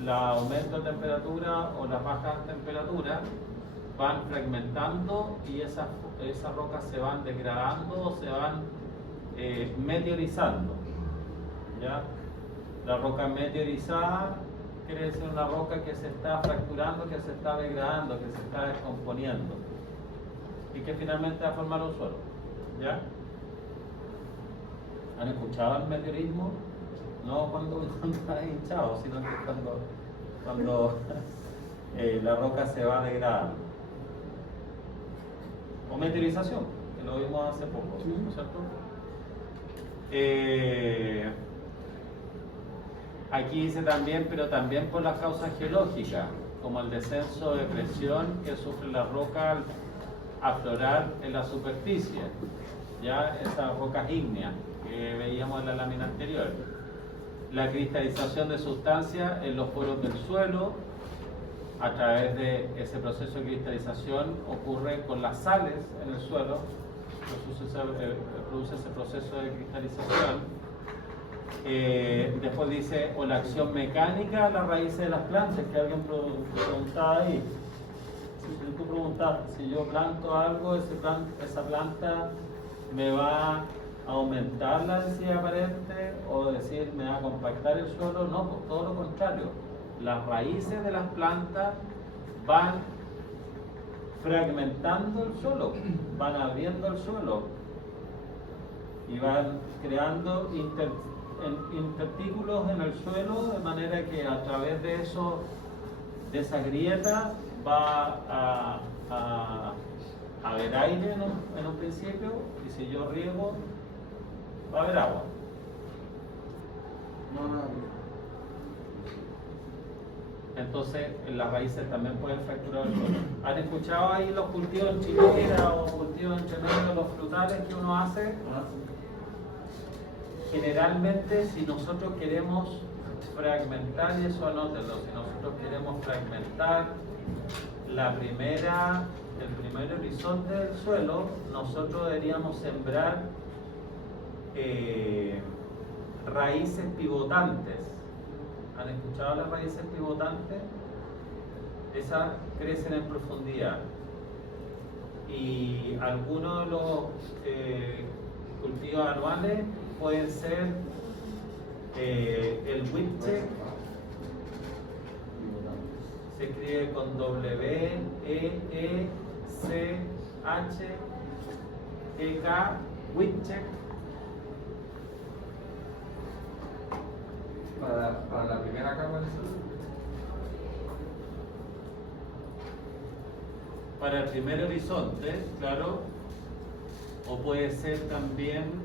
el aumento de temperatura o las bajas temperaturas, van fragmentando y esas rocas se van degradando o se van meteorizando. ¿Ya? La roca meteorizada quiere decir una roca que se está fracturando, que se está degradando, que se está descomponiendo y que finalmente va a formar un suelo. ¿Ya? ¿Han escuchado el meteorismo? No cuando está hinchado, sino que cuando la roca se va degradando. O meteorización, que lo vimos hace poco, ¿no es cierto? Aquí dice también, pero también por las causas geológicas, como el descenso de presión que sufre la roca al aflorar en la superficie, ya esas rocas ígneas que veíamos en la lámina anterior. La cristalización de sustancias en los poros del suelo, a través de ese proceso de cristalización ocurre con las sales en el suelo, produce ese proceso de cristalización. Después dice, o la acción mecánica a las raíces de las plantas, que alguien preguntaba ahí. Si tú preguntas, si yo planto algo, esa planta me va a aumentar la densidad aparente o decir me va a compactar el suelo, no, pues todo lo contrario. Las raíces de las plantas van fragmentando el suelo, van abriendo el suelo y van creando intertículos en el suelo, de manera que a través de eso, de esa grieta, va a haber aire en un principio, y si yo riego, va a haber agua. Entonces las raíces también pueden fracturar el suelo. ¿Han escuchado ahí los cultivos en chilera o cultivos entre medio, los frutales que uno hace? Generalmente, si nosotros queremos fragmentar, y eso anótenlo, si nosotros queremos fragmentar el primer horizonte del suelo, nosotros deberíamos sembrar raíces pivotantes. ¿Han escuchado las raíces pivotantes? Esas crecen en profundidad. Y algunos de los cultivos anuales pueden ser el whipcheck, se escribe con W-E-E-C-H-E-K, whipcheck. Para la primera capa del suelo. Para el primer horizonte, claro, o puede ser también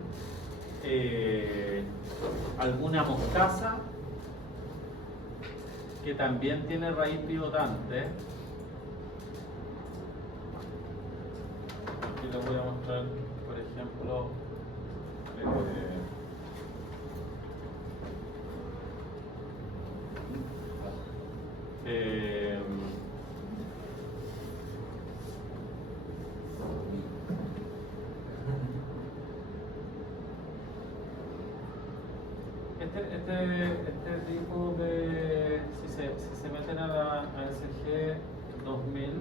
alguna mostaza que también tiene raíz pivotante. Aquí les voy a mostrar, por ejemplo, este tipo de, si se meten a la ASG 2000,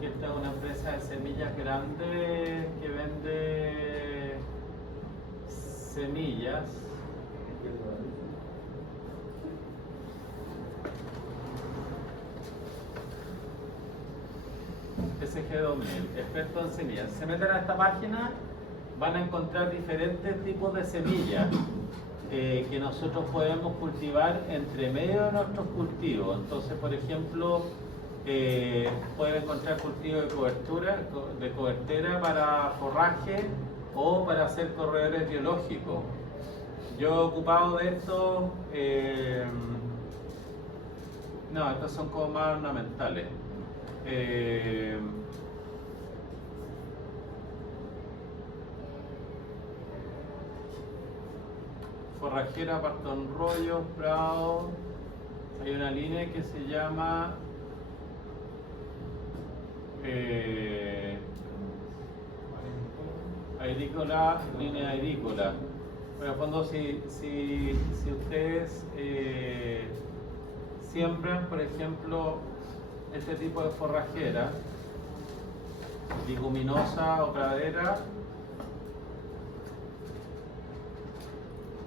que esta es una empresa de semillas grande que vende semillas. SG 2000, experto en semillas. Se meten a esta página, van a encontrar diferentes tipos de semillas que nosotros podemos cultivar entre medio de nuestros cultivos. Entonces, por ejemplo, pueden encontrar cultivos de cobertera para forraje o para hacer corredores biológicos. Yo he ocupado de estos, no, estos son como más ornamentales. Forrajera, Parton Rollos, Prado. Hay una línea que se llama agrícola, línea agrícola. Pero en el fondo, si ustedes siembran, por ejemplo, este tipo de forrajera, leguminosa o pradera,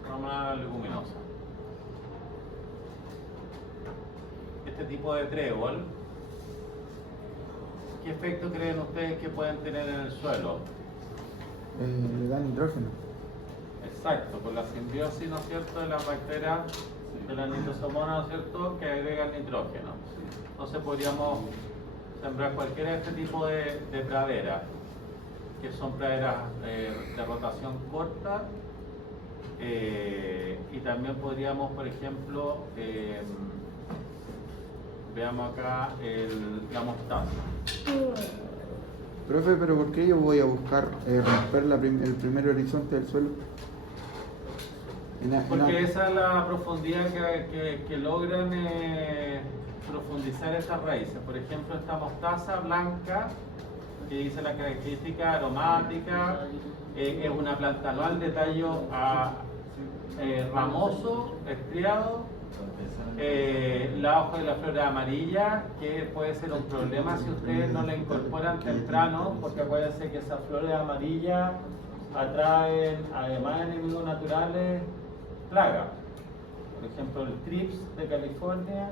rama leguminosa, este tipo de trébol, ¿qué efecto creen ustedes que pueden tener en el suelo? Le da nitrógeno. Exacto, por la simbiosis, ¿no es cierto?, de las bacterias, de la nitrosomonas, ¿no es cierto?, que agregan nitrógeno. Entonces podríamos sembrar cualquiera de este tipo de praderas, que son praderas de rotación corta, y también podríamos, por ejemplo, veamos acá la mostaza. Profe, pero ¿por qué yo voy a buscar romper el primer horizonte del suelo? Porque esa es la profundidad que logran profundizar esas raíces. Por ejemplo, esta mostaza blanca, que dice la característica aromática, es una planta anual de tallo ramoso, estriado. La hoja de la flor amarilla, que puede ser un problema si ustedes no la incorporan temprano, porque acuérdense que esas flores amarillas atraen, además de enemigos naturales, plagas. Por ejemplo, el trips de California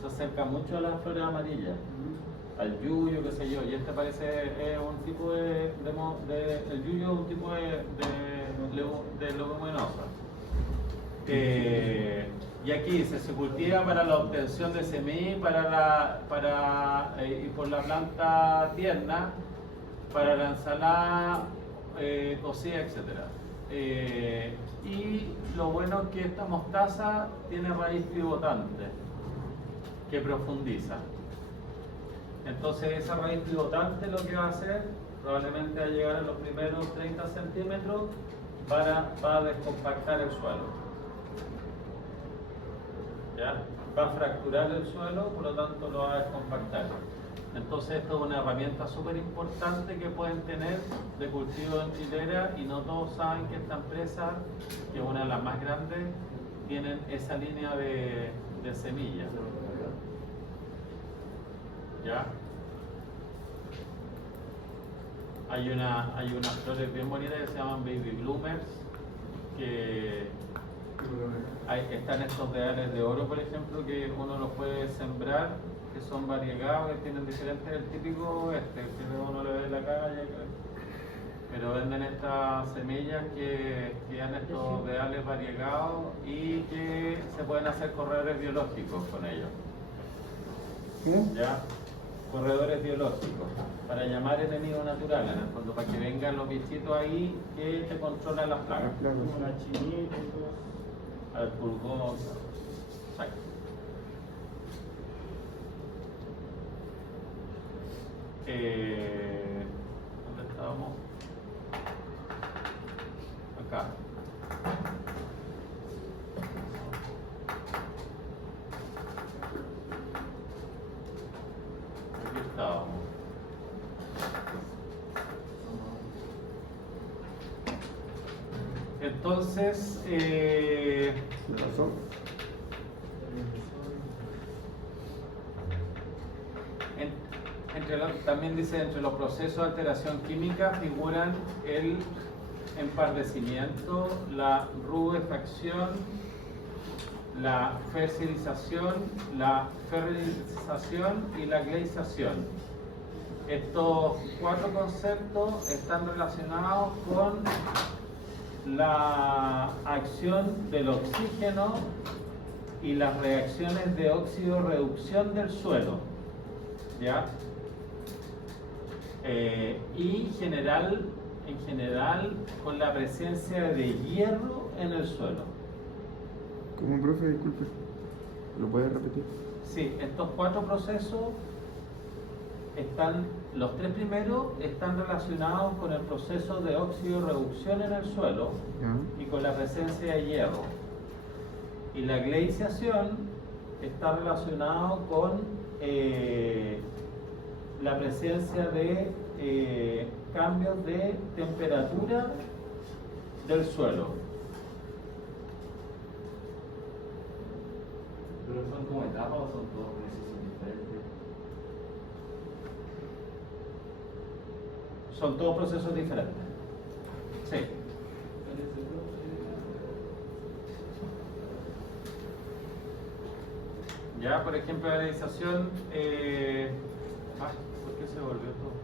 se acerca mucho a las flores amarillas, al yuyo, qué sé yo, y este parece un tipo el yuyo es un tipo de leguminosa. Y aquí dice, se cultiva para la obtención de semilla y por la planta tierna, para la ensalada cocida, etc. Y lo bueno es que esta mostaza tiene raíz pivotante, que profundiza. Entonces esa raíz pivotante lo que va a hacer, probablemente va a llegar a los primeros 30 centímetros para descompactar el suelo. ¿Ya? Va a fracturar el suelo, por lo tanto lo va a descompactar. Entonces esto es una herramienta súper importante que pueden tener de cultivo en hilera, y no todos saben que esta empresa, que es una de las más grandes, tienen esa línea de semillas. ¿Ya? Hay unas flores bien bonitas que se llaman baby bloomers, que están estos deales de oro, por ejemplo, que uno los puede sembrar, que son variegados, que tienen diferentes, el típico que uno le ve en la calle, pero venden estas semillas que dan estos deales variegados y que se pueden hacer corredores biológicos con ellos. ¿Ya? Corredores biológicos, para llamar enemigos naturales, en el fondo, para que vengan los bichitos ahí que te controlan las plagas. Como la chinita y todo. Al pulgón. Exacto. ¿Dónde estábamos? Acá. Aquí estábamos. Entonces, también dice, entre los procesos de alteración química figuran el empardecimiento, la rubefacción, la fertilización, la fertilización y la gleización. Estos 4 conceptos están relacionados con la acción del oxígeno y las reacciones de óxido-reducción del suelo, ¿ya? Y en general con la presencia de hierro en el suelo. Como profe, disculpe, ¿lo puede repetir? Sí, estos 4 procesos los 3 primeros están relacionados con el proceso de óxido-reducción en el suelo Ya. y con la presencia de hierro. Y la glaciación está relacionado con la presencia de cambios de temperatura del suelo. ¿Pero son como etapas o son todos procesos diferentes? Son todos procesos diferentes. Sí. Ya, por ejemplo, la realización. ¿Por qué se volvió todo?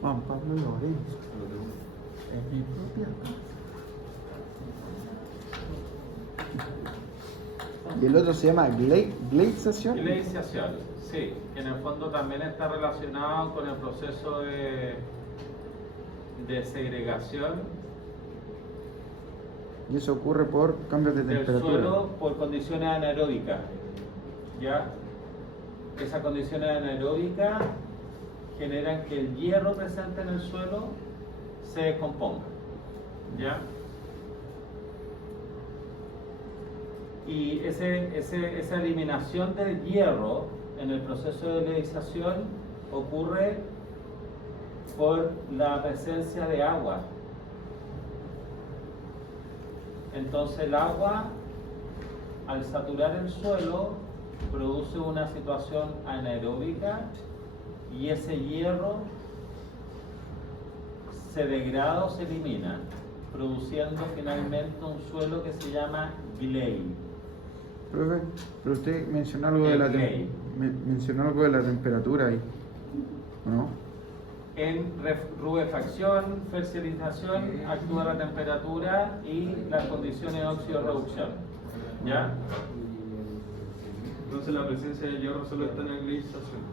Juan Pablo Lorenzo. Es mi propia casa. Y el otro se llama glaciación. Glaciación, sí, que en el fondo también está relacionado con el proceso de segregación Y eso ocurre por cambios de del temperatura. suelo por condiciones anaeróbicas. ¿Ya? Esas condiciones anaeróbicas generan que el hierro presente en el suelo se descomponga. ¿Ya? Y esa eliminación del hierro en el proceso de glaciación ocurre por la presencia de agua. Entonces el agua, al saturar el suelo, produce una situación anaeróbica y ese hierro se degrada o se elimina, produciendo finalmente un suelo que se llama gley. Profe, pero usted mencionó algo de la Clay. mencionó algo de la temperatura ahí, ¿o no? En rubefacción, fertilización, actúa la temperatura y las condiciones de óxido-reducción. ¿Ya? Entonces la presencia de hierro solo está en la glaciación.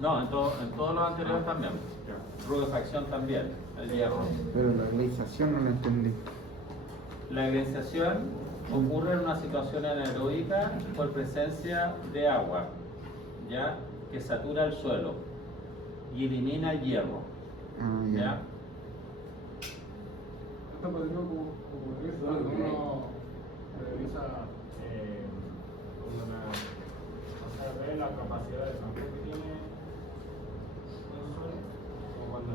No, en todos los anteriores también. Rubefacción también, el hierro. Pero la glaciación no la entendí. La glaciación ocurre en una situación anaeróbica por presencia de agua, ¿ya? Que satura el suelo y elimina el hierro. Ah, ¿Ya? ya. Esto podría ocurrir cuando uno revisa ve la capacidad de cambio que tiene un suelo, o cuando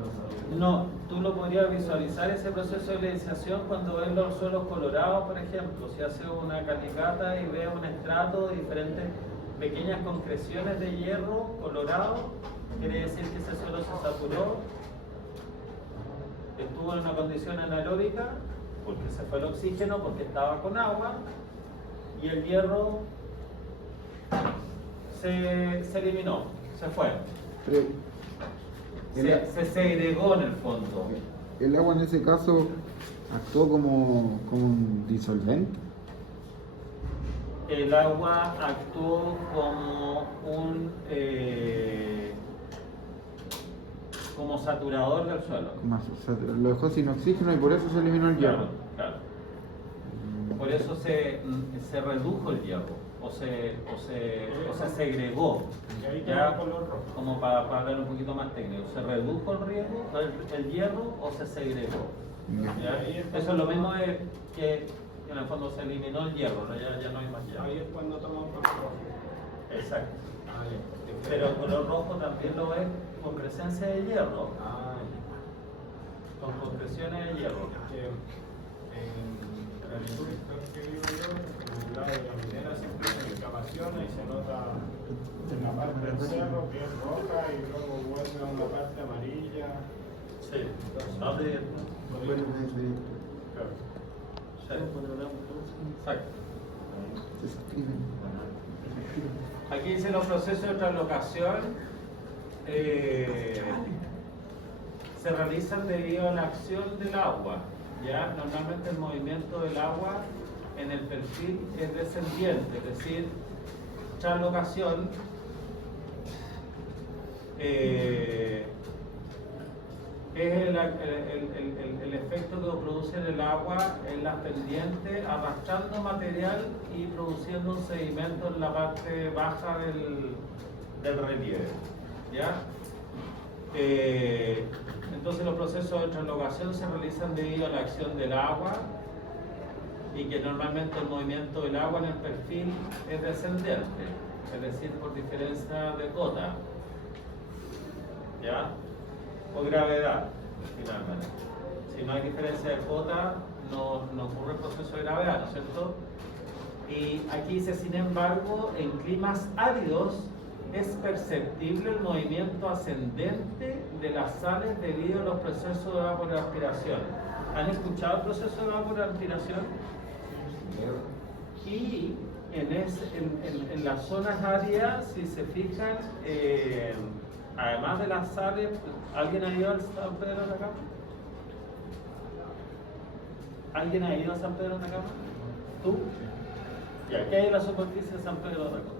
No, tú lo podrías visualizar ese proceso de glaciación cuando ves los suelos colorados, por ejemplo. Si haces una calicata y ves un estrato de diferentes pequeñas concreciones de hierro colorado, quiere decir que ese suelo se saturó, estuvo en una condición anaeróbica, porque se fue el oxígeno, porque estaba con agua, y el hierro se eliminó, se fue. Pero Se segregó en el fondo. el agua en ese caso actuó como un disolvente. El agua actuó como como saturador del suelo. Lo dejó sin oxígeno y por eso se eliminó el hierro. Claro. Por eso se redujo el hierro o se segregó. Y ahí Ya, queda color rojo. como para hablar un poquito más técnico, ¿se redujo el hierro o se segregó? Ya. ¿Ya? Eso es lo mismo que en el fondo se eliminó el hierro, ¿no? Ya no hay más hierro. Ahí es cuando toma un color rojo. Exacto. Ah, ya. Pero el color rojo también lo ves con presencia de hierro, Ah, con concreciones de hierro. que en el sector que vivo yo, en el lado de la minera, siempre se excavaciona y se nota en la parte del cerro que es roja y luego vuelve a una parte amarilla. Sí. No te... Claro. Sí. Exacto. Se escriben. Aquí dice los procesos de translocación se realizan debido a la acción del agua. ¿Ya? Normalmente el movimiento del agua en el perfil es descendiente, es decir, translocación es el efecto que produce en el agua en las pendientes, arrastrando material y produciendo un sedimento en la parte baja del relieve. ¿Ya? Entonces los procesos de translocación se realizan debido a la acción del agua y que normalmente el movimiento del agua en el perfil es descendente, es decir, por diferencia de cota, ¿ya? O gravedad, finalmente. Si no hay diferencia de cota, no ocurre el proceso de gravedad, ¿no es cierto? Y aquí dice, sin embargo, en climas áridos es perceptible el movimiento ascendente de las sales debido a los procesos de evapotranspiración. ¿Han escuchado el proceso de evapotranspiración? Y en las zonas áridas, si se fijan, además de las sales, ¿alguien ha ido al San Pedro de Atacama? ¿Alguien ha ido a San Pedro de Atacama? ¿Tú? Ya, ¿qué hay en la superficie de San Pedro de Atacama?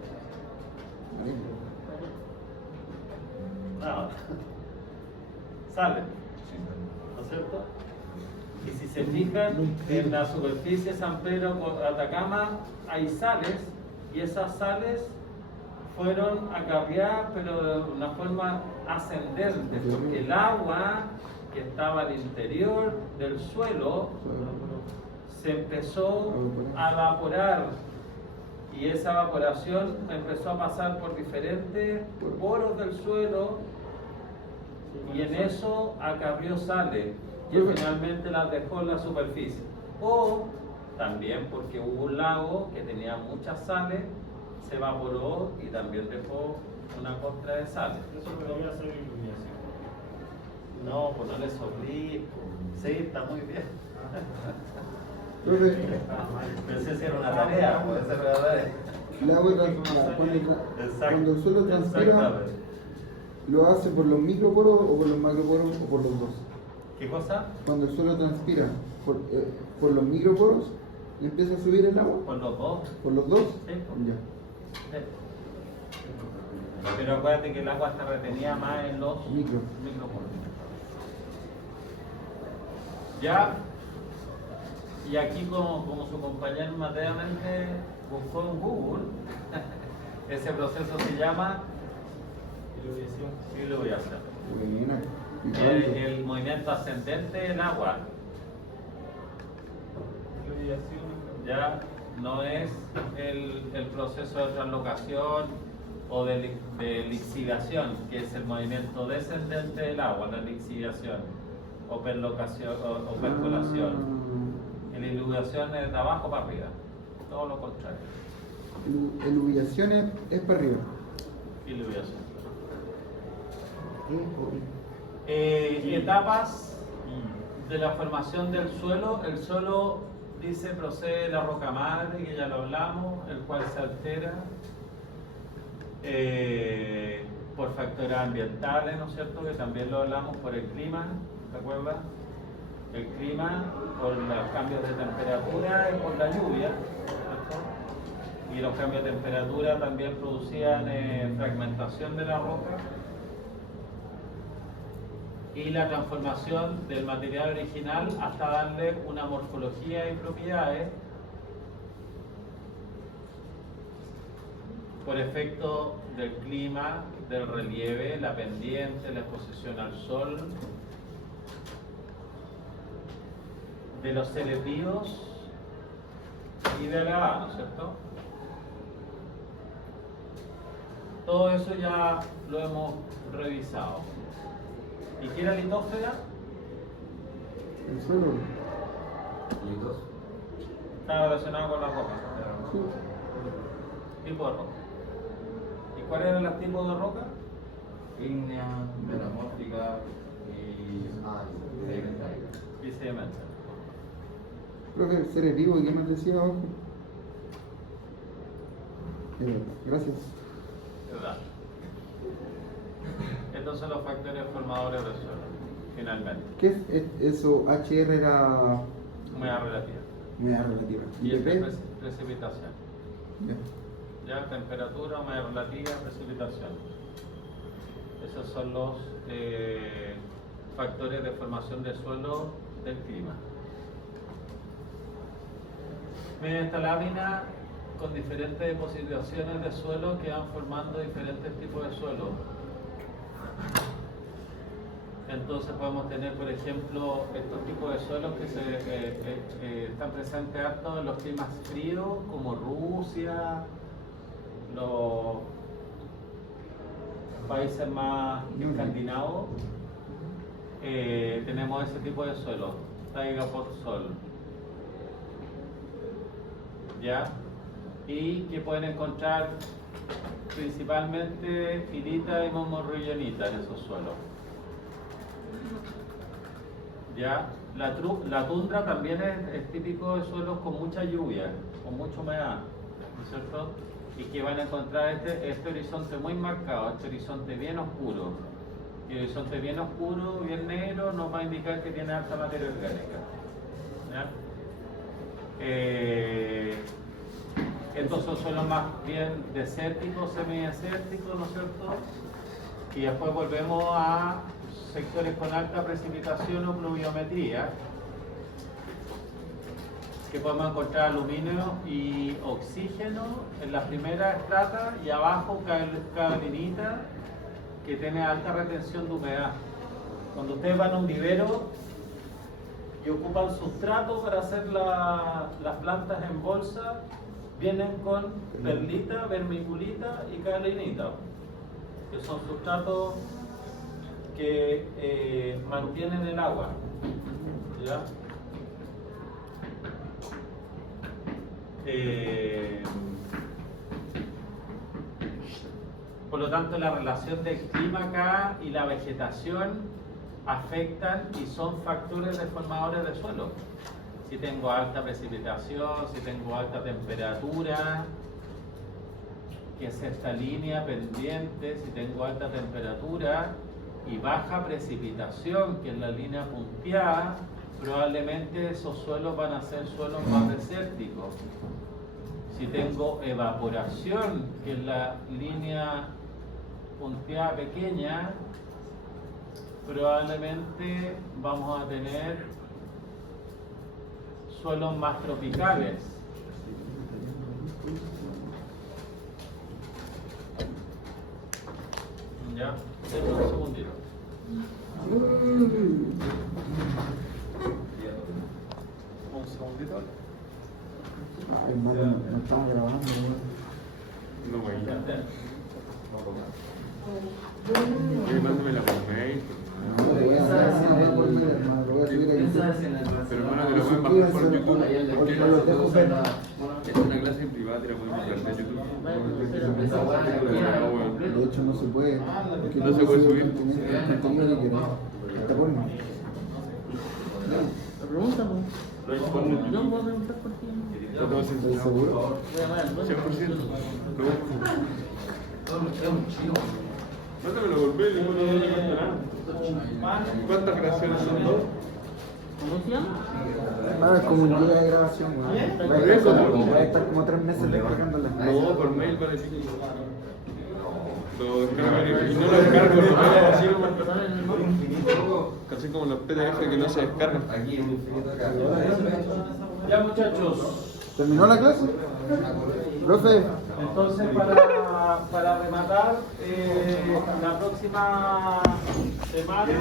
Nada. Sale, ¿no es cierto? Y si se fijan, en la superficie de San Pedro de Atacama hay sales, y esas sales fueron acarreadas, pero de una forma ascendente, porque el agua que estaba al interior del suelo se empezó a evaporar, y esa evaporación empezó a pasar por diferentes poros del suelo, y en eso acarrió sales, y finalmente las dejó en la superficie. O también porque hubo un lago que tenía muchas sales, se evaporó y también dejó una costra de sales. Eso podría ser iluminación. No, pues no le sonrí. Sí, está muy bien. Profe, Pensé que era una tarea, puede ser una tarea. el agua cuando el suelo transpira, Exactamente. ¿lo hace por los microporos o por los macroporos o por los dos? ¿Qué cosa? Cuando el suelo transpira, por los microporos, ¿y empieza a subir el agua? Por los dos. ¿Por los dos? Sí. Ya. Pero acuérdate que el agua está retenida más en los Micro. microporos. Ya, y aquí como su compañero materialmente buscó en Google, ese proceso se llama diluviación. Buena. ¿Y cuándo? El movimiento ascendente del agua. Ya no es el proceso de translocación o de lixiviación, que es el movimiento descendente del agua, la lixiviación o perlocación o percolación. La diluviación es de abajo para arriba, todo lo contrario. Eluviación es para arriba. Diluviación. Etapas de la formación del suelo. El suelo, dice, procede de la roca madre, que ya lo hablamos, el cual se altera por factores ambientales, ¿no es cierto? Que también lo hablamos, por el clima, ¿te acuerdas? El clima, por los cambios de temperatura y por la lluvia, ¿cierto? Y los cambios de temperatura también producían fragmentación de la roca y la transformación del material original hasta darle una morfología y propiedades por efecto del clima, del relieve, la pendiente, la exposición al sol, de los seres vivos y de la lava, ¿no es cierto? Todo eso ya lo hemos revisado. ¿Y qué era litósfera? El suelo. Está relacionado con la roca. Sí. Tipo de roca. ¿Y cuáles eran los tipos de roca? Ígnea, metamórfica y sedimentaria. Y sedimentaria. Profe, seres vivos, ¿y qué más decía abajo? Gracias. ¿Verdad? Estos son los factores formadores del suelo, finalmente. ¿Qué es eso? HR era Humedad relativa. humedad relativa. Y el PP? precipitación. Ya. Ya, temperatura, humedad relativa, precipitación. Esos son los factores de formación de suelo del clima. Miren esta lámina con diferentes depositaciones de suelo que van formando diferentes tipos de suelo. Entonces podemos tener, por ejemplo, estos tipos de suelos que están presentes harto en los climas fríos, como Rusia, los países más escandinavos. Tenemos ese tipo de suelo, taiga por sol. ¿Ya? Y que pueden encontrar principalmente pirita y momorrillonita en esos suelos. ¿Ya? La tundra también es típico de suelos con mucha lluvia, con mucha humedad, ¿no es cierto? Y que van a encontrar este horizonte muy marcado, este horizonte bien oscuro. Y el horizonte bien oscuro, bien negro, nos va a indicar que tiene alta materia orgánica. ¿Ya? Estos son suelos más bien desérticos, semidesérticos, ¿no es cierto? Y después volvemos a sectores con alta precipitación o pluviometría, que podemos encontrar aluminio y oxígeno en la primera estrata y abajo caolinita, que tiene alta retención de humedad. Cuando ustedes van a un vivero y ocupan sustrato para hacer las plantas en bolsa, vienen con perlita, vermiculita y caolinita, que son sustratos que mantienen el agua. ¿Ya? Por lo tanto, la relación del clima acá y la vegetación afectan y son factores deformadores de suelo. Si tengo alta precipitación, si tengo alta temperatura, que es esta línea pendiente, si tengo alta temperatura y baja precipitación, que es la línea punteada, probablemente esos suelos van a ser suelos más desérticos. Si tengo evaporación, que es la línea punteada pequeña, probablemente vamos a tener suelos más tropicales. ¿Ya? Un segundito. Un segundito. Ay, hermano, no estaba grabando. No, güey. Ya. Oye, mándamela por mail. No, lo voy a hacer por mail, hermano, lo voy a subir ahí. Pero hermano, te lo pueden bajar por YouTube. Porque no lo dejo ver. Es una clase privada, te la pueden bajar de YouTube. De hecho, no se puede. Porque No se puede subir. El contenido que querés. Hasta porno. Pregúntame. Lo Yo voy a preguntar por ti. ¿Estás seguro? Voy a llamar al dueño. 100%. Mándamelo por mail y no me cuesta nada. ¿Cuántas creaciones son dos? ¿Cómo se llama? Ah, es como un día de grabación, weón. Voy a estar como 3 meses descargándola. No, por mail vale chico. Lo descargo y no lo descargo, lo mando así nomás. Casi como los PDF que no se descargan. Aquí en infinito acá. Ya, muchachos. ¿Terminó la clase? Profe. Entonces, para rematar, la próxima semana